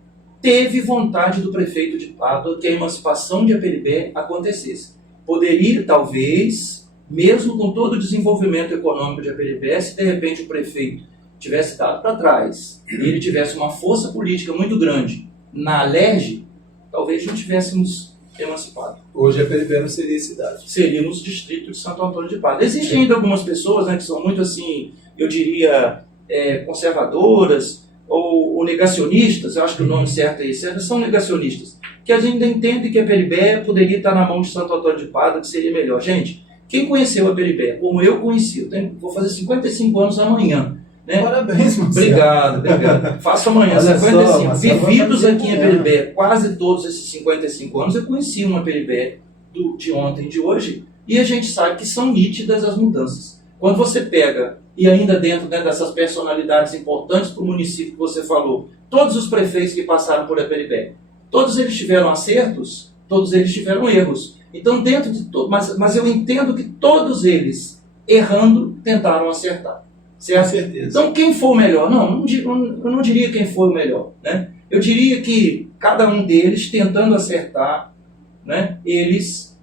teve vontade do prefeito de Pádua que a emancipação de Aperibé acontecesse. Poderia, talvez, mesmo com todo o desenvolvimento econômico de Aperibé, se de repente o prefeito tivesse dado para trás, e ele tivesse uma força política muito grande na Alerj, talvez não tivéssemos emancipado. Hoje Aperibé não seria cidade. Seríamos distrito de Santo Antônio de Pádua. Existem ainda algumas pessoas, né, que são muito assim, eu diria, conservadoras ou negacionistas, eu acho que o nome certo é esse, elas são negacionistas, que ainda entendem que Aperibé poderia estar na mão de Santo Antônio de Pádua, que seria melhor. Gente, quem conheceu Aperibé, como eu conheci, vou fazer 55 anos amanhã, né? Parabéns, Marcelo. Obrigado. Faço amanhã, Olha 55. só, Marcelo, Vividos aqui em amanhã. Aperibé, quase todos esses 55 anos, eu conheci um Aperibé de ontem e de hoje, e a gente sabe que são nítidas as mudanças. Quando você pega, e ainda dentro, né, dessas personalidades importantes para o município que você falou, todos os prefeitos que passaram por Aperibé, todos eles tiveram acertos, todos eles tiveram erros. Então, dentro de mas eu entendo que todos eles, errando, tentaram acertar. Certo? Com certeza. Então, quem for o melhor? Não, eu não diria quem foi o melhor, né? Eu diria que cada um deles, tentando acertar, né, eles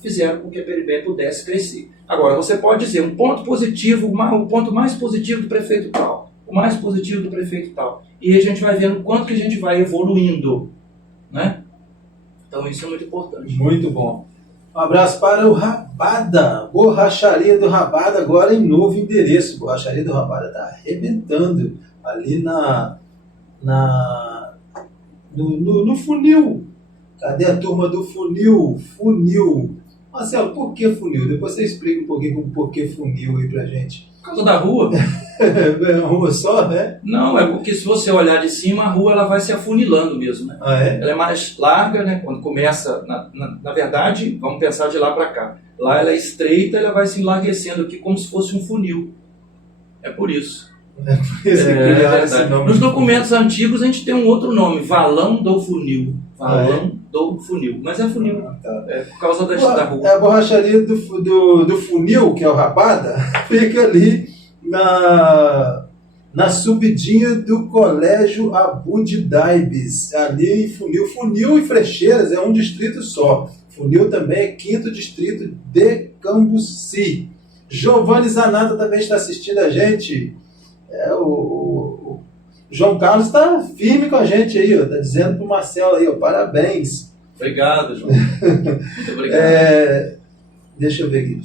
fizeram com que a Aperibé pudesse crescer. Agora, você pode dizer um ponto positivo, o ponto mais positivo do prefeito tal, o mais positivo do prefeito tal. E aí a gente vai vendo o quanto que a gente vai evoluindo, né? Então, isso é muito importante. Muito bom. Um abraço para o Rabada, Borracharia do Rabada, agora em novo endereço. Borracharia do Rabada está arrebentando ali no funil. Cadê a turma do funil? Funil. Marcelo, por que funil? Depois você explica um pouquinho por que funil aí pra gente. Por causa da rua? É uma rua só, né? Não, é porque se você olhar de cima, a rua ela vai se afunilando mesmo, né? Ah, é? Ela é mais larga, né? Quando começa, na verdade, vamos pensar de lá para cá. Lá ela é estreita, ela vai se enlarguecendo aqui como se fosse um funil. É por isso. Nos documentos antigos a gente tem um outro nome, Valão do Funil. Valão do Funil. Mas é funil. Tá. É por causa da rua. A borracharia do funil, que é o Rabada, fica ali na subidinha do Colégio Abud Daibes, ali em Funil. Funil e Frecheiras é um distrito só. Funil também é 5º distrito de Cambuci. Giovanni Zanata também está assistindo a gente. O João Carlos está firme com a gente aí, está dizendo para o Marcelo aí, parabéns. Obrigado, João. Muito obrigado. Deixa eu ver aqui.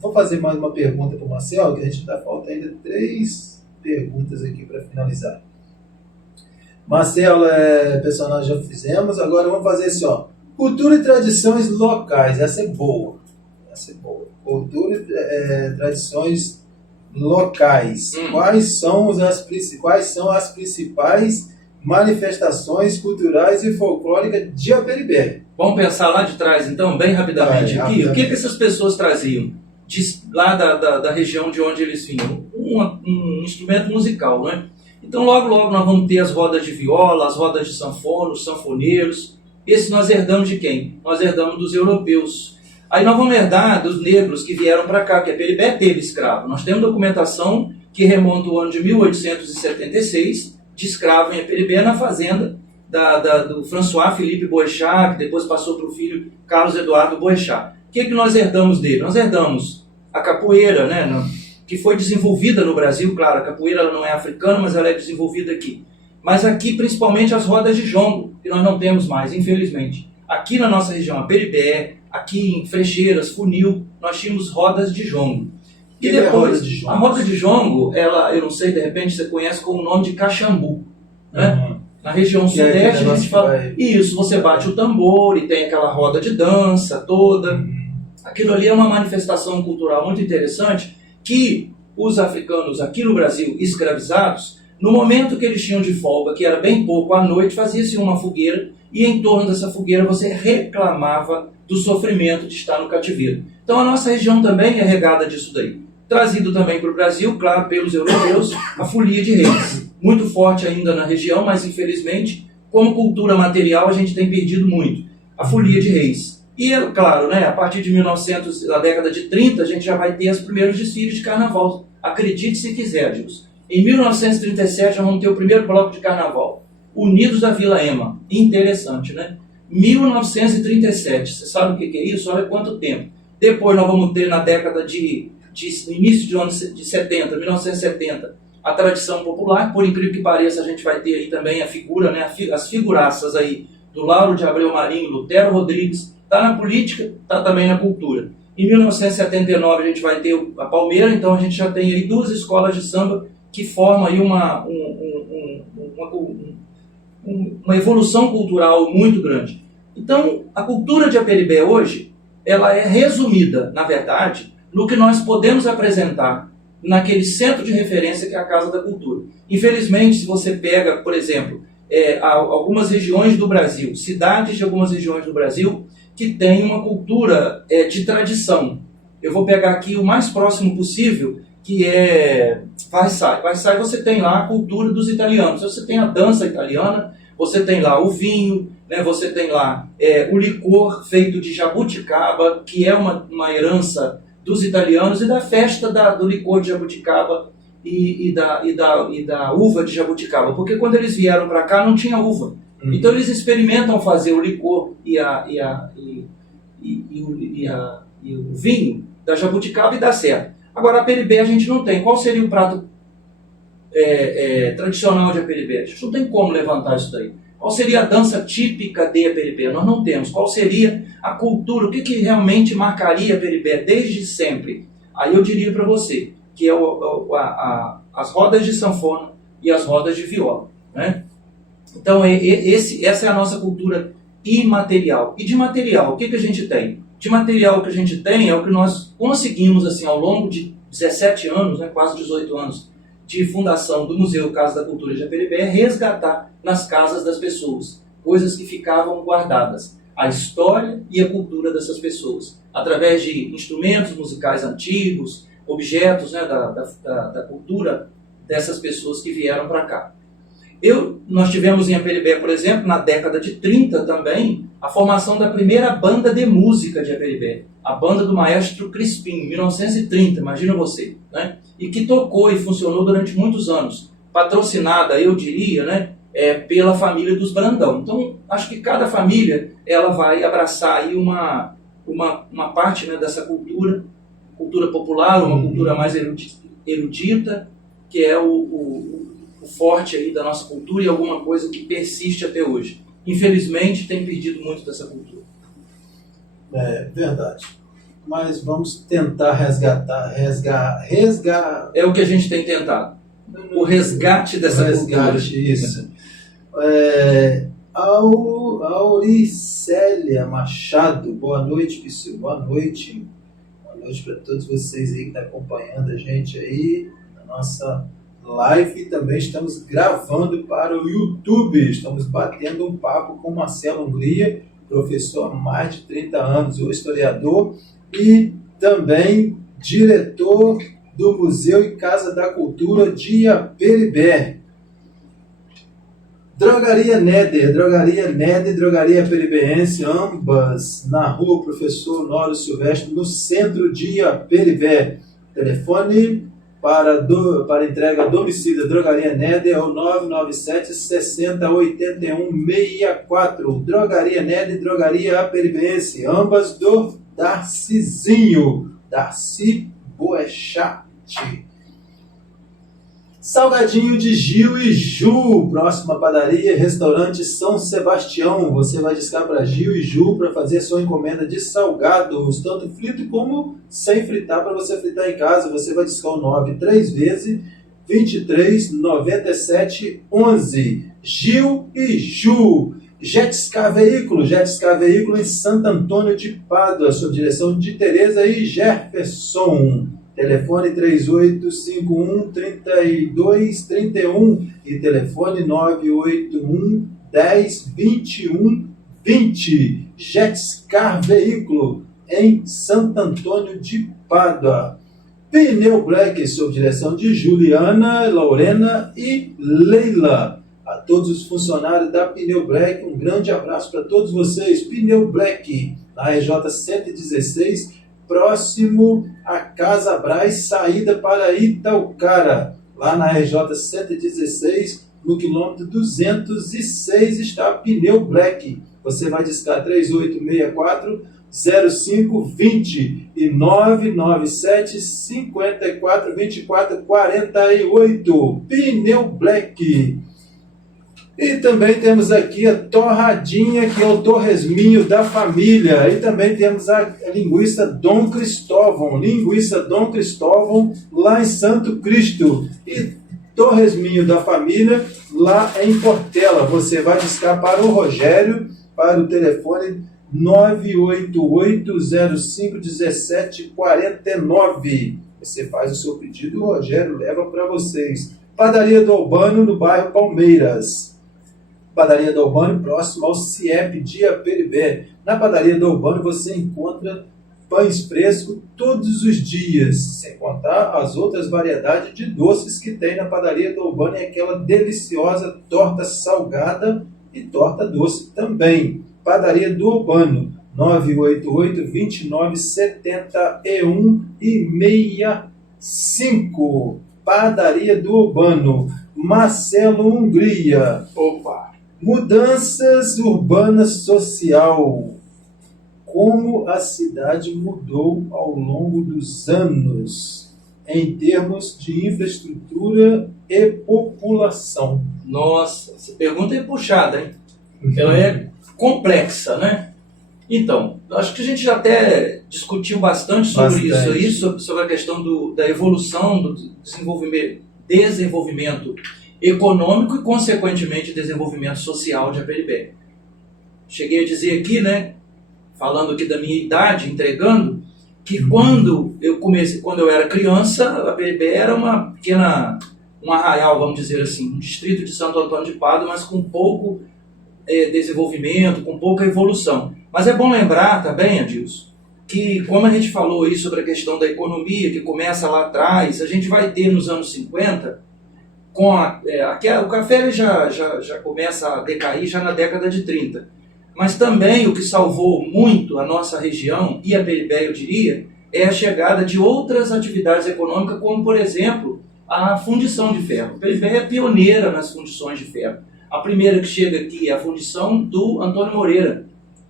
Vou fazer mais uma pergunta para o Marcelo, que a gente está faltando ainda 3 perguntas aqui para finalizar. Marcelo, personagem já fizemos, agora vamos fazer assim, ó. Cultura e tradições locais, essa é boa. Cultura e tradições locais. Quais são as principais manifestações culturais e folclóricas de Aperibé? Vamos pensar lá de trás, então, bem rapidamente aqui. O que essas pessoas traziam lá da região de onde eles vinham? Um instrumento musical, né? Então, logo nós vamos ter as rodas de viola, as rodas de sanfona, os sanfoneiros. Esse nós herdamos de quem? Nós herdamos dos europeus. Aí nós vamos herdar dos negros que vieram para cá, que Aperibé teve escravo. Nós temos documentação que remonta ao ano de 1876, de escravo em Aperibé, na fazenda do François Philippe Boechat, que depois passou para o filho Carlos Eduardo Boechat. O que nós herdamos dele? Nós herdamos a capoeira, né, que foi desenvolvida no Brasil. Claro, a capoeira ela não é africana, mas ela é desenvolvida aqui. Mas aqui, principalmente, as rodas de jongo, que nós não temos mais, infelizmente. Aqui na nossa região, Aperibé, aqui em Frecheiras, Funil, nós tínhamos rodas de jongo. E depois, a roda de jongo, ela, eu não sei, de repente você conhece com o nome de caxambu, né? Na região sudeste a gente fala, isso, você bate o tambor e tem aquela roda de dança toda. Aquilo ali é uma manifestação cultural muito interessante que os africanos aqui no Brasil, escravizados, no momento que eles tinham de folga, que era bem pouco à noite, fazia-se uma fogueira e em torno dessa fogueira você reclamava do sofrimento de estar no cativeiro. Então a nossa região também é regada disso daí. Trazido também para o Brasil, claro, pelos europeus, a folia de reis. Muito forte ainda na região, mas infelizmente, como cultura material, a gente tem perdido muito. A folia de reis. E, claro, né, a partir de 1900, da década de 30, a gente já vai ter os primeiros desfiles de carnaval. Acredite se quiser, Deus. Em 1937, nós vamos ter o primeiro bloco de carnaval. Unidos da Vila Ema. Interessante, né? 1937. Você sabe o que é isso? Olha quanto tempo. Depois nós vamos ter na década início de anos de 70, 1970, a tradição popular. Por incrível que pareça, a gente vai ter aí também a figura, né, as figuraças aí do Lauro de Abreu Marinho, Lutero Rodrigues. Está na política, está também na cultura. Em 1979 a gente vai ter a Palmeira, então a gente já tem aí 2 escolas de samba que formam aí uma evolução cultural muito grande. Então, a cultura de Aperibé hoje, ela é resumida, na verdade, no que nós podemos apresentar naquele centro de referência que é a Casa da Cultura. Infelizmente, se você pega, por exemplo, algumas regiões do Brasil, cidades de algumas regiões do Brasil, que têm uma cultura de tradição. Eu vou pegar aqui o mais próximo possível, que é Varsai. Varsai você tem lá a cultura dos italianos. Você tem a dança italiana, você tem lá o vinho, né, você tem lá o licor feito de jabuticaba, que é uma herança dos italianos, e da festa do licor de jabuticaba e da uva de jabuticaba. Porque quando eles vieram para cá não tinha uva. Então eles experimentam fazer o licor e o vinho da jabuticaba e dá certo. Agora, a Aperibé a gente não tem. Qual seria o prato tradicional de Aperibé? A gente não tem como levantar isso daí. Qual seria a dança típica de Aperibé? Nós não temos. Qual seria a cultura? O que realmente marcaria Aperibé desde sempre? Aí eu diria para você que é as rodas de sanfona e as rodas de viola, né? Então, essa é a nossa cultura imaterial. E de material, o que a gente tem? De material, o que a gente tem é o que nós conseguimos, assim, ao longo de 17 anos, né, quase 18 anos, de fundação do Museu Casa da Cultura de Aperibé, resgatar nas casas das pessoas coisas que ficavam guardadas. A história e a cultura dessas pessoas. Através de instrumentos musicais antigos, objetos, né, da cultura dessas pessoas que vieram para cá. Nós tivemos em Aperibé, por exemplo, na década de 30 também, a formação da primeira banda de música de Aperibé, a banda do maestro Crispim, em 1930, imagina você, né? E que tocou e funcionou durante muitos anos, patrocinada, eu diria, né, pela família dos Brandão. Então, acho que cada família ela vai abraçar aí uma parte, né, dessa cultura popular, uma cultura mais erudita, que é o forte aí da nossa cultura e alguma coisa que persiste até hoje. Infelizmente, tem perdido muito dessa cultura. É verdade. Mas vamos tentar resgatar. É o que a gente tem tentado. O resgate dessa cultura. Isso. Auricélia Machado, boa noite, Psyu. Boa noite. Boa noite para todos vocês aí que estão acompanhando a gente aí na nossa live. Também estamos gravando para o YouTube. Estamos batendo um papo com Marcelo Hungria, professor há mais de 30 anos, o historiador e também diretor do Museu e Casa da Cultura de Aperibé. Drogaria Néder e Drogaria Aperibéense, ambas na rua Professor Honório Silvestre, no centro de Aperibé. Telefone para entrega a domicílio da Drogaria Néder é o 997 60 81 64. Drogaria Néder e Drogaria Aperibéense, ambas do Darcizinho, Darcy Boechat. Salgadinho de Gil e Ju, próxima padaria, restaurante São Sebastião. Você vai discar para Gil e Ju para fazer sua encomenda de salgados, tanto frito como sem fritar, para você fritar em casa. Você vai discar o 9 3 vezes 23 97 11. Gil e Ju. Jetscar Veículo em Santo Antônio de Pádua, sob direção de Tereza e Jefferson. Telefone 3851-3231 e telefone 981-10-21-20. Jetscar Veículo em Santo Antônio de Pádua. Pneu Black, sob direção de Juliana, Lorena e Leila. A todos os funcionários da Pneu Black, um grande abraço para todos vocês. Pneu Black, na RJ 116, próximo à Casa Braz, saída para Itaucara. Lá na RJ 116, no quilômetro 206 está Pneu Black. Você vai discar 3864-0520 e 997 54 24 48. Pneu Black. E também temos aqui a torradinha, que é o torresminho da família. E também temos a linguiça Dom Cristóvão. Linguiça Dom Cristóvão, lá em Santo Cristo. E torresminho da família, lá em Portela. Você vai discar para o Rogério, para o telefone 988-05-1749. Você faz o seu pedido e o Rogério leva para vocês. Padaria do Albano, no bairro Palmeiras. Padaria do Albano, próximo ao CIEP de Aperibé. Na Padaria do Albano você encontra pães frescos todos os dias, sem contar as outras variedades de doces que tem na Padaria do Albano, e aquela deliciosa torta salgada e torta doce também. Padaria do Albano, 988-2971-65. Padaria do Albano, Marcelo Hungria. Opa! Mudanças urbanas social. Como a cidade mudou ao longo dos anos, em termos de infraestrutura e população. Nossa, essa pergunta é puxada, hein? Ela é complexa, né? Então, acho que a gente já até discutiu bastante sobre isso aí, sobre a questão da evolução, do desenvolvimento econômico e, consequentemente, desenvolvimento social de Aperibé. Cheguei a dizer aqui, né, falando aqui da minha idade, entregando, que quando eu era criança, Aperibé era um arraial, vamos dizer assim, um distrito de Santo Antônio de Pádua, mas com pouco desenvolvimento, com pouca evolução. Mas é bom lembrar também, Adilson, que como a gente falou aí sobre a questão da economia, que começa lá atrás, a gente vai ter nos anos 50, o café ele já começa a decair já na década de 30. Mas também o que salvou muito a nossa região, e a Aperibé, eu diria, é a chegada de outras atividades econômicas, como, por exemplo, a fundição de ferro. A Aperibé é pioneira nas fundições de ferro. A primeira que chega aqui é a fundição do Antônio Moreira,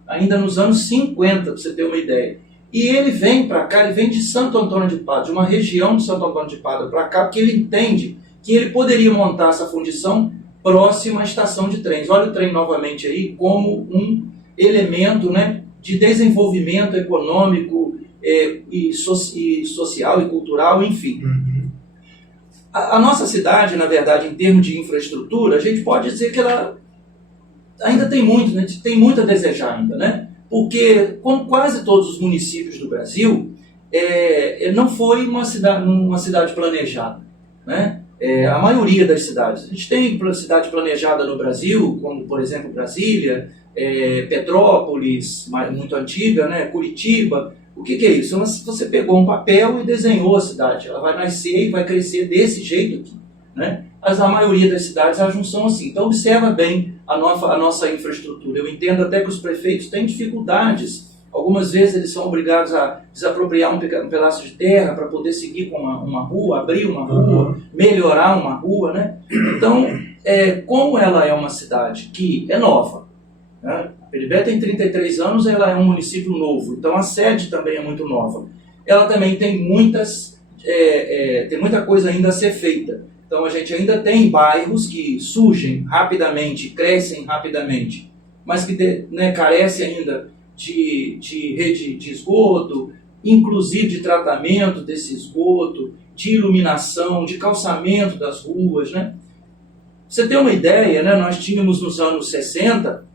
ainda nos anos 50, para você ter uma ideia. E ele vem para cá, ele vem de Santo Antônio de Pádua, de uma região de Santo Antônio de Pádua para cá, porque ele entende que ele poderia montar essa fundição próxima à estação de trens. Olha o trem novamente aí como um elemento, né, de desenvolvimento econômico e social e cultural, enfim. A nossa cidade, na verdade, em termos de infraestrutura, a gente pode dizer que ela ainda tem muito, né, tem muito a desejar ainda, né? Porque, como quase todos os municípios do Brasil, não foi uma cidade planejada, né? A maioria das cidades. A gente tem cidade planejada no Brasil, como, por exemplo, Brasília, Petrópolis, muito antiga, né? Curitiba. O que é isso? Você pegou um papel e desenhou a cidade. Ela vai nascer e vai crescer desse jeito aqui, né? Mas a maioria das cidades elas não são assim. Então observa bem a nossa infraestrutura. Eu entendo até que os prefeitos têm dificuldades. Algumas vezes eles são obrigados a desapropriar um pedaço de terra para poder seguir com uma rua, abrir uma rua, melhorar uma rua, né? Então, como ela é uma cidade que é nova, né? Aperibé tem 33 anos, ela é um município novo, então a sede também é muito nova. Ela também tem tem muita coisa ainda a ser feita. Então a gente ainda tem bairros que surgem rapidamente, crescem rapidamente, mas que carecem ainda de rede de esgoto, inclusive de tratamento desse esgoto, de iluminação, de calçamento das ruas, né? Você tem uma ideia, né? Nós tínhamos nos anos 60,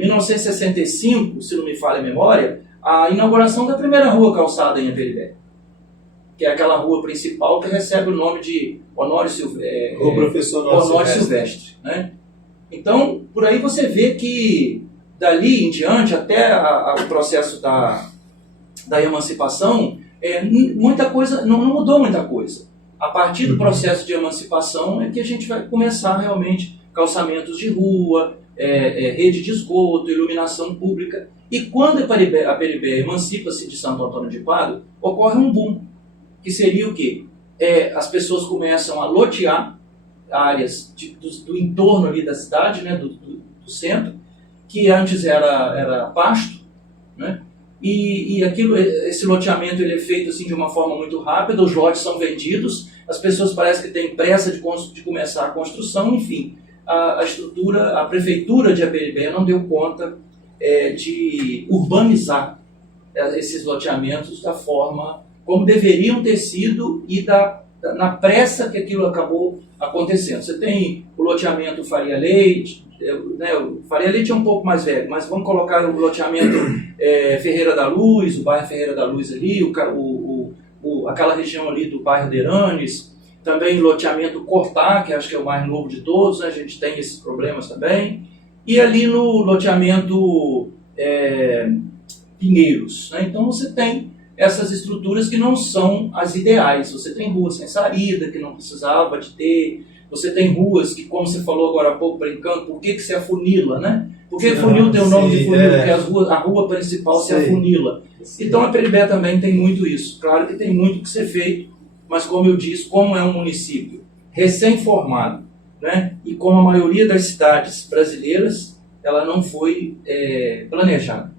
1965, se não me falha a memória, a inauguração da primeira rua calçada em Aperibé, que é aquela rua principal que recebe o nome de Honório Silvestre, né? Então, por aí você vê que dali em diante, até o processo da emancipação, muita coisa, não mudou muita coisa. A partir do processo de emancipação é que a gente vai começar realmente calçamentos de rua, rede de esgoto, iluminação pública. E quando a Aperibé emancipa-se de Santo Antônio de Pádua, ocorre um boom, que seria o quê? As pessoas começam a lotear áreas do entorno ali da cidade, né, do centro, que antes era pasto, né? E esse loteamento ele é feito assim, de uma forma muito rápida, os lotes são vendidos, as pessoas parecem que têm pressa de começar a construção, enfim. A estrutura, a prefeitura de Aperibé não deu conta de urbanizar esses loteamentos da forma como deveriam ter sido e na pressa que aquilo acabou acontecendo. Você tem o loteamento Faria Leite, né, o Faria Leite é um pouco mais velho, mas vamos colocar o loteamento Ferreira da Luz, o bairro Ferreira da Luz ali, aquela região ali do bairro Deranes, também o loteamento Cortá, que acho que é o mais novo de todos, né, a gente tem esses problemas também, e ali no loteamento Pinheiros, né, então você tem essas estruturas que não são as ideais, você tem ruas sem saída, que não precisava de ter. Você tem ruas que, como você falou agora há pouco, brincando, por que se afunila, né? Por que funil tem o nome de funil? Porque a rua principal se afunila. Então a Aperibé também tem muito isso. Claro que tem muito que ser feito, mas como eu disse, como é um município recém-formado, né? E como a maioria das cidades brasileiras, ela não foi planejada.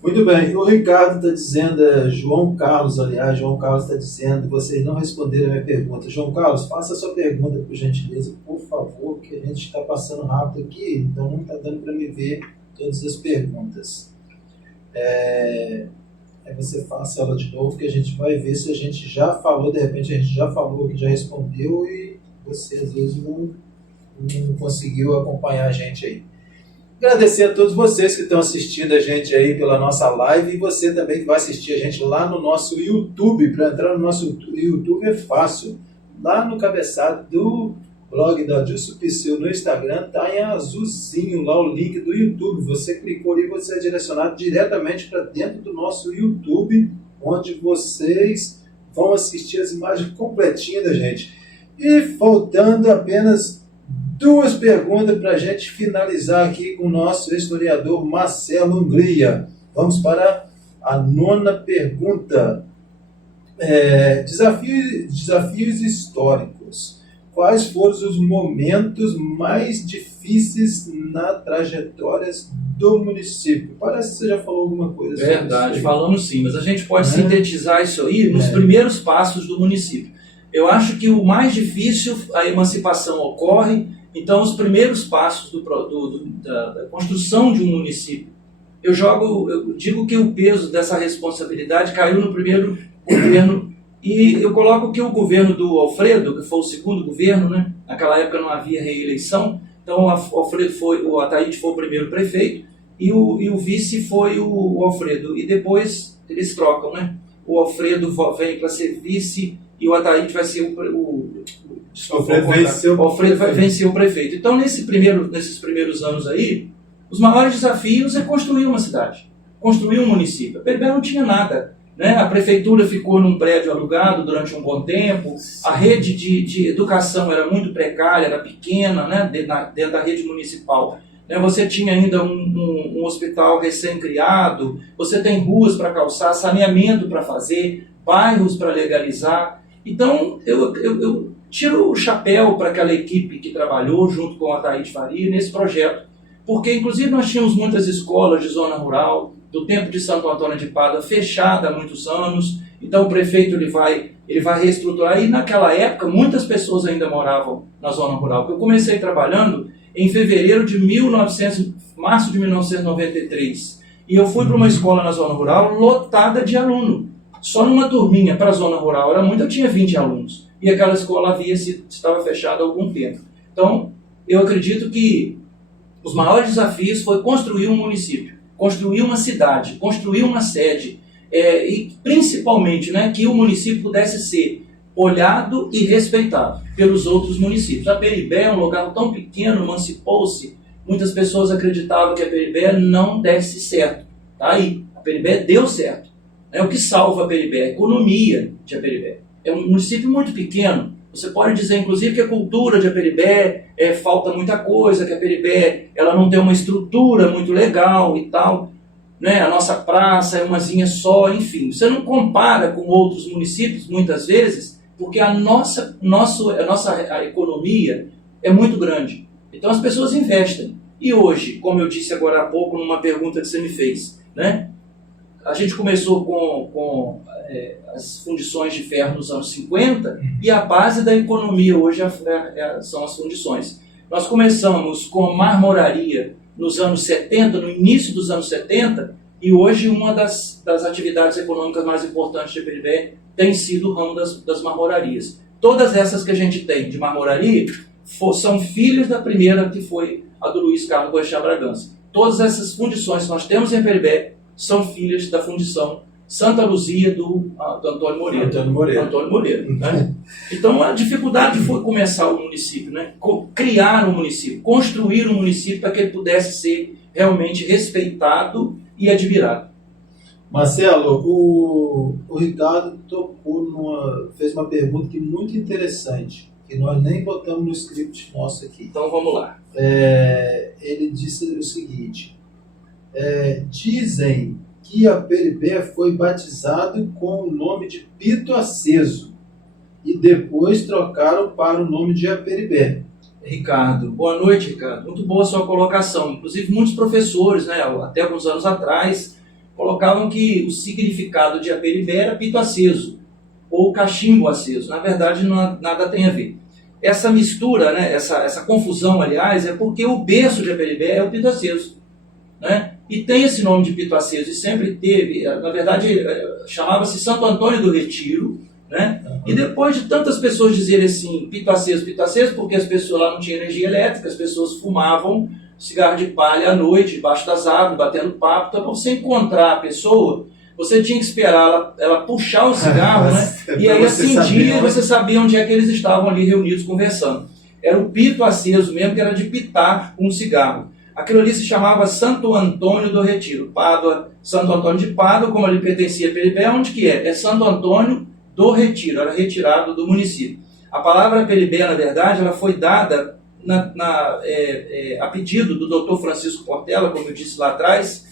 Muito bem, o Ricardo está dizendo, João Carlos está dizendo, vocês não responderam a minha pergunta. João Carlos, faça a sua pergunta, por gentileza, por favor, que a gente está passando rápido aqui, então não está dando para me ver todas as perguntas. Aí você faça ela de novo, que a gente vai ver se a gente já falou, de repente a gente já falou, que já respondeu, e você às vezes não conseguiu acompanhar a gente aí. Agradecer a todos vocês que estão assistindo a gente aí pela nossa live, e você também que vai assistir a gente lá no nosso YouTube. Para entrar no nosso YouTube é fácil. Lá no cabeçado do blog da Adilson Psyu no Instagram está em azulzinho lá o link do YouTube. Você clicou ali e você é direcionado diretamente para dentro do nosso YouTube, onde vocês vão assistir as imagens completinhas da gente. E faltando apenas 2 perguntas para a gente finalizar aqui com o nosso historiador Marcelo Hungria. Vamos para a 9ª pergunta. Desafios históricos. Quais foram os momentos mais difíceis na trajetória do município? Parece que você já falou alguma coisa sobre isso. Verdade, falamos sim, mas a gente pode sintetizar isso aí nos primeiros passos do município. Eu acho que o mais difícil, a emancipação ocorre. Então, os primeiros passos da construção de um município, eu digo que o peso dessa responsabilidade caiu no primeiro governo, e eu coloco que o governo do Alfredo, que foi o segundo governo, né? Naquela época não havia reeleição, então o Ataíde foi o primeiro prefeito, e o vice foi o Alfredo, e depois eles trocam, né? O Alfredo vem para ser vice, e o Ataíde vai ser o Alfredo vai vencer o prefeito. Então, nesses primeiros anos aí, os maiores desafios é construir uma cidade, construir um município. A Aperibé não tinha nada, né? A prefeitura ficou num prédio alugado durante um bom tempo, a rede de educação era muito precária, era pequena, né? Dentro da rede municipal. Você tinha ainda um hospital recém-criado, você tem ruas para calçar, saneamento para fazer, bairros para legalizar. Então, eu tiro o chapéu para aquela equipe que trabalhou junto com a Ataíde Faria nesse projeto, porque inclusive nós tínhamos muitas escolas de zona rural, do tempo de Santo Antônio de Pádua, fechada há muitos anos, então o prefeito ele vai reestruturar, e naquela época muitas pessoas ainda moravam na zona rural. Eu comecei trabalhando em março de 1993, e eu fui para uma escola na zona rural lotada de aluno. Só numa turminha para a zona rural era muito, eu tinha 20 alunos. E aquela escola estava fechada há algum tempo. Então, eu acredito que os maiores desafios foi construir um município, construir uma cidade, construir uma sede, e principalmente, né, que o município pudesse ser olhado e respeitado pelos outros municípios. A Aperibé é um lugar tão pequeno, emancipou-se, muitas pessoas acreditavam que a Aperibé não desse certo. Tá aí, a Aperibé deu certo. O que salva a Aperibé? A economia de Aperibé. É um município muito pequeno. Você pode dizer, inclusive, que a cultura de Aperibé falta muita coisa, que a Aperibé ela não tem uma estrutura muito legal e tal. Né? A nossa praça é umazinha só, enfim. Você não compara com outros municípios, muitas vezes, porque a economia é muito grande. Então as pessoas investem. E hoje, como eu disse agora há pouco, numa pergunta que você me fez, né? A gente começou com as fundições de ferro nos anos 50 e a base da economia hoje são as fundições. Nós começamos com marmoraria nos anos 70, no início dos anos 70, e hoje uma das atividades econômicas mais importantes de Iperibé tem sido o ramo das marmorarias. Todas essas que a gente tem de marmoraria são filhas da primeira, que foi a do Luiz Carlos Boechat Bragança. Todas essas fundições que nós temos em Iperibé são filhas da fundição Santa Luzia do Antônio Moreira. Né? Então a dificuldade foi começar o município, né? Criar um município, construir um município para que ele pudesse ser realmente respeitado e admirado. Marcelo, o Ricardo fez uma pergunta que muito interessante, que nós nem botamos no script nosso aqui. Então vamos lá. Ele disse o seguinte: dizem que Aperibé foi batizado com o nome de Pito Aceso e depois trocaram para o nome de Aperibé. Ricardo, boa noite, Ricardo. Muito boa a sua colocação. Inclusive muitos professores, né, até alguns anos atrás, colocavam que o significado de Aperibé era pito aceso ou cachimbo aceso. Na verdade, nada tem a ver. Essa mistura, né, essa confusão, aliás, é porque o berço de Aperibé é o pito aceso, né? E tem esse nome de Pito Aceso, e sempre teve, na verdade, chamava-se Santo Antônio do Retiro, né? E depois de tantas pessoas dizerem assim, Pito Aceso, porque as pessoas lá não tinham energia elétrica, as pessoas fumavam cigarro de palha à noite, debaixo das árvores, batendo papo. Então, para você encontrar a pessoa, você tinha que esperar ela puxar o cigarro, né? E aí acendia, você sabia onde é que eles estavam ali reunidos conversando. Era o Pito Aceso mesmo, que era de pitar um cigarro. Aquilo ali se chamava Santo Antônio do Retiro. Pádua, Santo Antônio de Pádua, como ele pertencia a Iperibé, onde que é? É Santo Antônio do Retiro, era retirado do município. A palavra Iperibé, na verdade, ela foi dada a pedido do Dr. Francisco Portela, como eu disse lá atrás,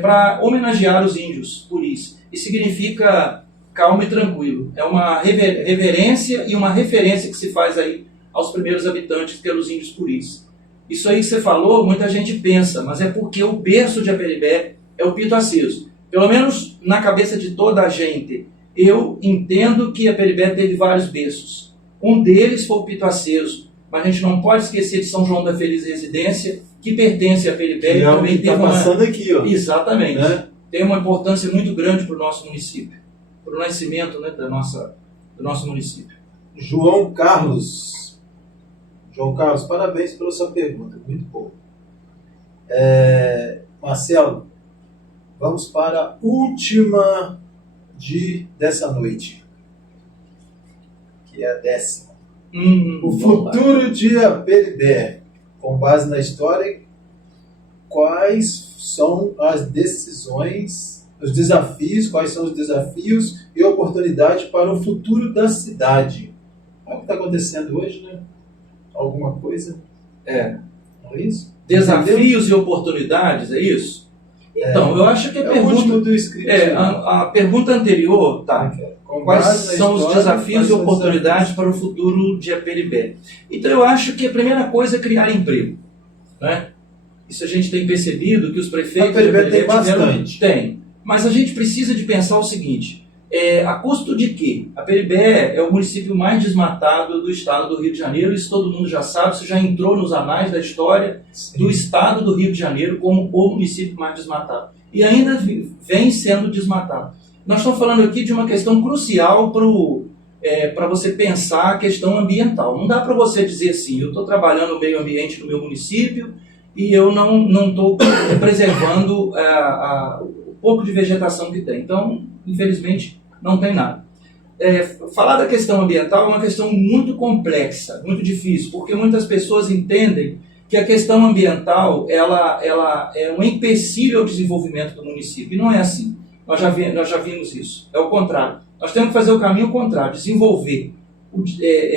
para homenagear os índios puris. E significa calmo e tranquilo. É uma reverência e uma referência que se faz aí aos primeiros habitantes pelos índios puris. Isso aí que você falou, muita gente pensa, mas é porque o berço de Aperibé é o Pito Aceso. Pelo menos na cabeça de toda a gente, eu entendo que Aperibé teve vários berços. Um deles foi o Pito Aceso, mas a gente não pode esquecer de São João da Feliz Residência, que pertence a Aperibé. E também tem passando aqui, ó. Exatamente. Né? Tem uma importância muito grande para o nosso município, para o nascimento, né, do nosso município. João Carlos, parabéns pela sua pergunta, muito boa. Marcelo, vamos para a última dessa noite, que é a 10ª. O futuro de Aperibé, com base na história, quais são as decisões, quais são os desafios e oportunidades para o futuro da cidade? É o que está acontecendo hoje, né? Alguma coisa? Não é isso? Desafios e oportunidades, é isso? Então, eu acho que a pergunta anterior, tá? Quais são os desafios e oportunidades para o futuro de Aperibé? Então, eu acho que a primeira coisa é criar emprego, né? Isso a gente tem percebido que os prefeitos de Aperibé tem bastante. Tem. Mas a gente precisa de pensar o seguinte: a custo de quê? Aperibé é o município mais desmatado do estado do Rio de Janeiro, isso todo mundo já sabe, isso já entrou nos anais da história do estado do Rio de Janeiro como o município mais desmatado. E ainda vem sendo desmatado. Nós estamos falando aqui de uma questão crucial para você pensar a questão ambiental. Não dá para você dizer assim, eu estou trabalhando no meio ambiente do meu município e eu não estou preservando o pouco de vegetação que tem. Então, infelizmente, não tem nada. Falar da questão ambiental é uma questão muito complexa, muito difícil, porque muitas pessoas entendem que a questão ambiental ela é um empecilho ao desenvolvimento do município. E não é assim. Nós já vimos isso. É o contrário. Nós temos que fazer o caminho contrário, desenvolver,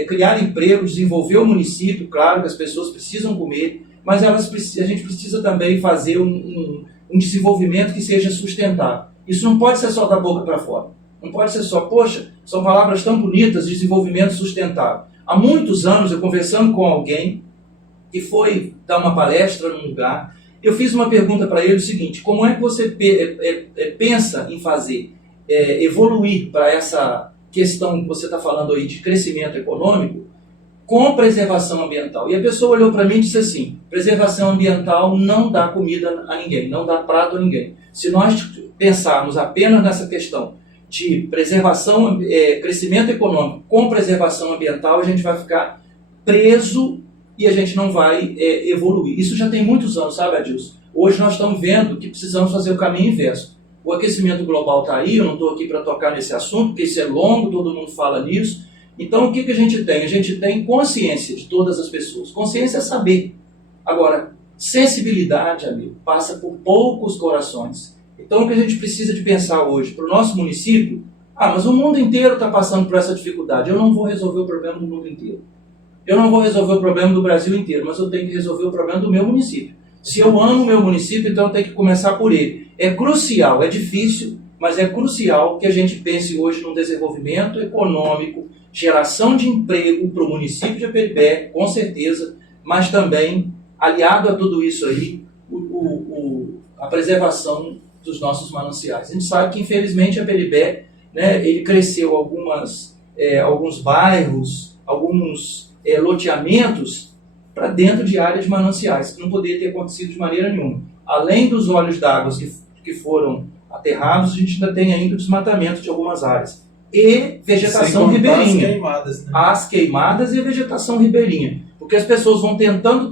criar emprego, desenvolver o município. Claro que as pessoas precisam comer, mas a gente precisa também fazer um desenvolvimento que seja sustentável. Isso não pode ser só da boca para fora. Não pode ser só, poxa, são palavras tão bonitas, desenvolvimento sustentável. Há muitos anos, eu conversando com alguém que foi dar uma palestra num lugar, eu fiz uma pergunta para ele, o seguinte: como é que você pensa em fazer, evoluir para essa questão que você está falando aí de crescimento econômico com preservação ambiental? E a pessoa olhou para mim e disse assim: preservação ambiental não dá comida a ninguém, não dá prato a ninguém. Se nós pensarmos apenas nessa questão de preservação, crescimento econômico com preservação ambiental, a gente vai ficar preso e a gente não vai evoluir. Isso já tem muitos anos, sabe, Adilson? Hoje nós estamos vendo que precisamos fazer o caminho inverso. O aquecimento global está aí, eu não estou aqui para tocar nesse assunto, porque isso é longo, todo mundo fala nisso. Então, o que a gente tem? A gente tem consciência de todas as pessoas. Consciência é saber. Agora, sensibilidade, amigo, passa por poucos corações. Então, o que a gente precisa de pensar hoje para o nosso município: mas o mundo inteiro está passando por essa dificuldade. Eu não vou resolver o problema do mundo inteiro. Eu não vou resolver o problema do Brasil inteiro, mas eu tenho que resolver o problema do meu município. Se eu amo o meu município, então eu tenho que começar por ele. É crucial, é difícil, mas é crucial que a gente pense hoje num desenvolvimento econômico, geração de emprego para o município de Aperibé, com certeza, mas também, aliado a tudo isso aí, a preservação dos nossos mananciais. A gente sabe que, infelizmente, Aperibé, né, ele cresceu alguns bairros, alguns loteamentos para dentro de áreas de mananciais, que não poderia ter acontecido de maneira nenhuma. Além dos olhos d'água que foram aterrados, a gente ainda tem ainda o desmatamento de algumas áreas. E vegetação ribeirinha. As queimadas, né? As queimadas e a vegetação ribeirinha. Porque as pessoas vão tentando,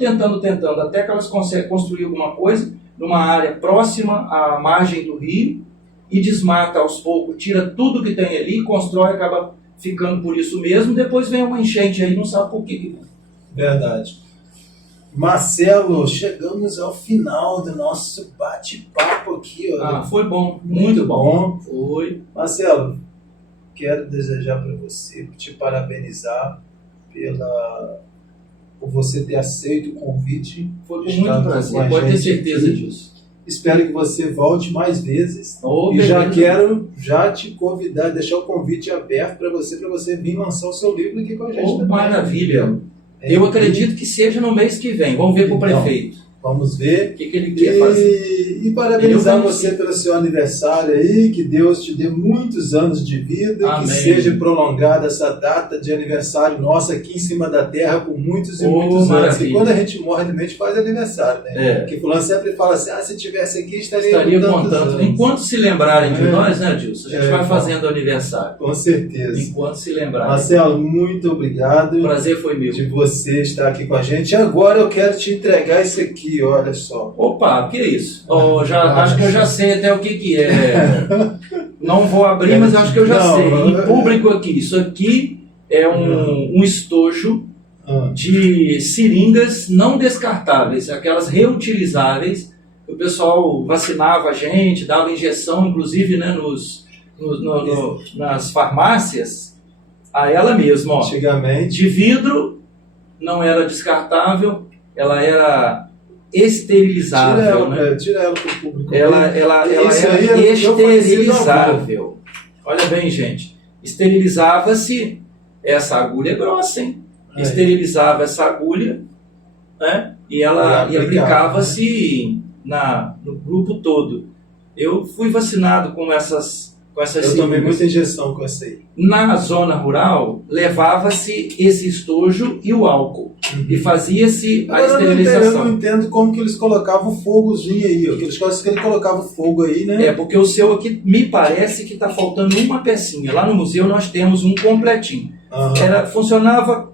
até que elas conseguem construir alguma coisa numa área próxima à margem do rio e desmata aos poucos, tira tudo que tem ali, constrói, acaba ficando por isso mesmo. Depois vem uma enchente aí, não sabe por quê. Verdade. Marcelo, chegamos ao final do nosso bate-papo aqui. Ó. Foi bom, muito bom. Foi. Marcelo, quero desejar para você, te parabenizar por você ter aceito o convite. Foi com muito prazer, pode ter certeza disso. Espero que você volte mais vezes. E já quero te convidar, deixar o convite aberto para você vir lançar o seu livro aqui com a gente. Maravilha. Eu acredito que seja no mês que vem. Vamos ver com o prefeito. Vamos ver o que ele quer fazer. E parabenizar você pelo seu aniversário aí, que Deus te dê muitos anos de vida, Amém. Que seja prolongada essa data de aniversário nossa aqui em cima da terra por muitos e muitos anos. E quando a gente morre, a gente faz aniversário, né? Porque fulano sempre fala assim: se tivesse aqui, estaria contando. Enquanto se lembrarem de nós, né, Dilson? A gente vai fazendo aniversário. Com certeza. Enquanto se lembrarem. Marcelo, muito obrigado. O prazer foi meu. De você estar aqui com a gente. E agora eu quero te entregar isso aqui, olha só. Opa, o que é isso? Acho que eu já sei até o que é. Não vou abrir, mas acho que eu já sei. Em público aqui. Isso aqui é um estojo de seringas não descartáveis, aquelas reutilizáveis. O pessoal vacinava a gente, dava injeção, inclusive, né, nas farmácias, a ela mesma. Ó, antigamente. De vidro, não era descartável, ela era esterilizável. Tira ela para o público. Ela era esterilizável. Olha bem, gente. Esterilizava-se, essa agulha é grossa, hein? Esterilizava essa agulha, né? E aplicava-se no grupo todo. Eu fui vacinado com essas eu tomei muita injeção com essa aí. Na zona rural, levava-se esse estojo e o álcool. E fazia-se a esterilização. Eu não entendo como que eles colocavam fogozinho aí. Aqueles casos que ele colocava fogo aí, né? Porque o seu aqui me parece que está faltando uma pecinha. Lá no museu nós temos um completinho. Funcionava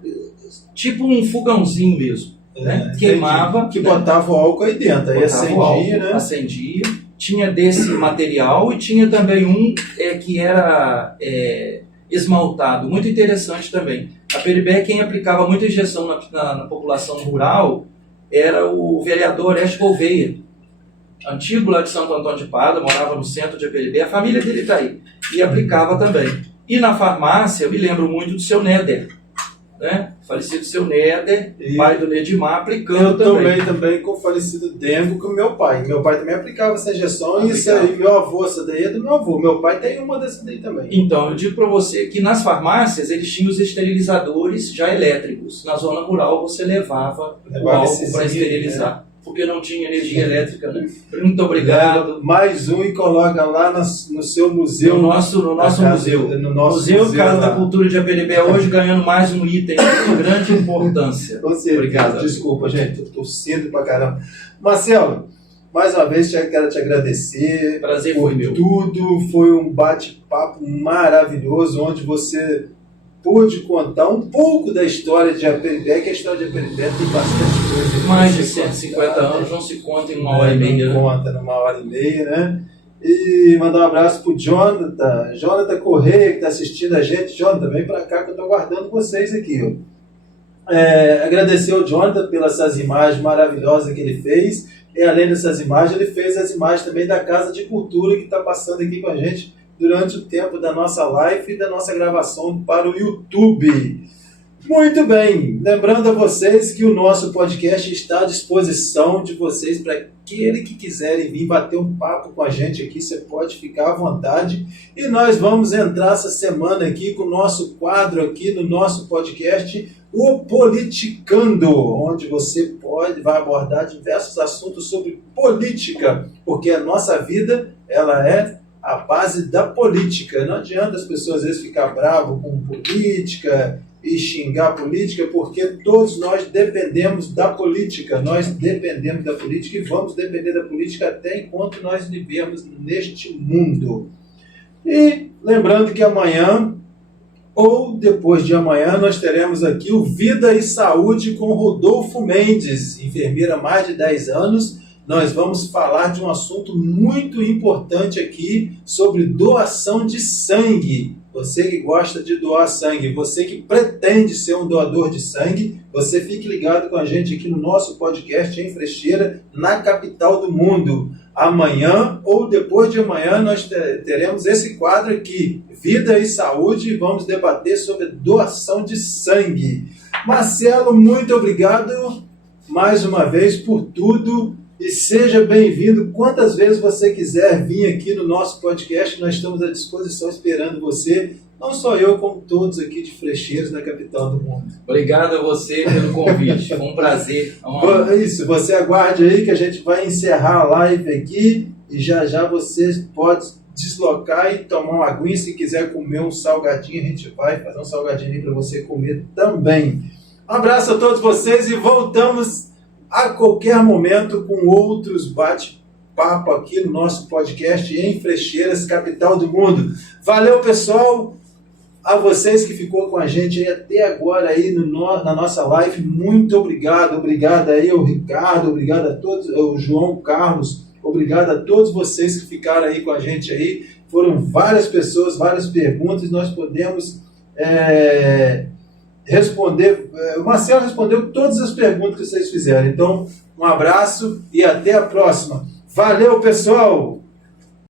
tipo um fogãozinho mesmo. Né? Queimava. Que botava o álcool aí dentro. Aí acendia, né? Acendia. Tinha desse material e tinha também um que era esmaltado, muito interessante também. A Aperibé, quem aplicava muita injeção na população rural era o vereador Orestes Gouveia, antigo lá de Santo Antônio de Pada, morava no centro de Aperibé, a família dele está aí, e aplicava também. E na farmácia, eu me lembro muito do seu Néder, né? Falecido seu Néder, E pai do Nedimar, aplicando eu também. também com o falecido Dengo com meu pai. Meu pai também aplicava essa injeção e isso Aplicava. aí, meu avô, essa daí é do meu avô. Meu pai tem uma dessa daí também. Então, eu digo para você que nas farmácias eles tinham os esterilizadores já elétricos. Na zona rural você levava o Levava álcool esses para aí, esterilizar, porque não tinha energia elétrica, né? Muito obrigado. Mais um e coloca lá no seu museu. No nosso museu. No nosso Museu Casa lá. da Cultura de Aperibé, hoje ganhando mais um item de grande importância. Com certeza. Obrigado. Desculpa, gente, tô torcendo pra caramba. Marcelo, mais uma vez quero te agradecer. Prazer por foi meu. tudo. Foi um bate-papo maravilhoso, onde você pôde contar um pouco da história de Aperibé, que a história de Aperibé tem bastante coisa. Mais de 150 anos não se conta em uma hora e meia. Não conta numa hora e meia, né? E mandar um abraço pro Jonathan Correia, que está assistindo a gente. Jonathan, vem para cá que eu estou aguardando vocês aqui. Ó. Agradecer ao Jonathan pelas essas imagens maravilhosas que ele fez. E além dessas imagens, ele fez as imagens também da Casa de Cultura, que está passando aqui com a gente durante o tempo da nossa live e da nossa gravação para o YouTube. Muito bem, lembrando a vocês que o nosso podcast está à disposição de vocês para aquele que quiserem vir bater um papo com a gente aqui, você pode ficar à vontade. E nós vamos entrar essa semana aqui com o nosso quadro aqui no nosso podcast, o Politicando, onde você vai abordar diversos assuntos sobre política, porque a nossa vida, ela é a base da política. Não adianta as pessoas às vezes ficar bravo com política e xingar a política, porque todos nós dependemos da política. Nós dependemos da política e vamos depender da política até enquanto nós vivemos neste mundo. E lembrando que amanhã, ou depois de amanhã, nós teremos aqui o Vida e Saúde com Rodolfo Mendes, enfermeira há mais de 10 anos. Nós vamos falar de um assunto muito importante aqui sobre doação de sangue. Você que gosta de doar sangue, você que pretende ser um doador de sangue, você fique ligado com a gente aqui no nosso podcast em Frecheira, na capital do mundo. Amanhã ou depois de amanhã nós teremos esse quadro aqui, Vida e Saúde, e vamos debater sobre doação de sangue. Marcelo, muito obrigado mais uma vez por tudo. E seja bem-vindo quantas vezes você quiser vir aqui no nosso podcast, nós estamos à disposição esperando você, não só eu, como todos aqui de Frecheiros, da capital do mundo. Obrigado a você pelo convite, foi um prazer. Isso, você aguarde aí que a gente vai encerrar a live aqui e já já você pode deslocar e tomar uma aguinha. Se quiser comer um salgadinho, a gente vai fazer um salgadinho aí para você comer também. Um abraço a todos vocês e voltamos a qualquer momento com outros bate-papo aqui no nosso podcast em Frecheiras, capital do mundo. Valeu, pessoal! A vocês que ficou com a gente aí até agora aí na nossa live, muito obrigado. Obrigado aí ao Ricardo, obrigado a todos, ao João Carlos, obrigado a todos vocês que ficaram aí com a gente aí. Foram várias pessoas, várias perguntas, nós podemos responder. O Marcelo respondeu todas as perguntas que vocês fizeram. Então, um abraço e até a próxima. Valeu, pessoal!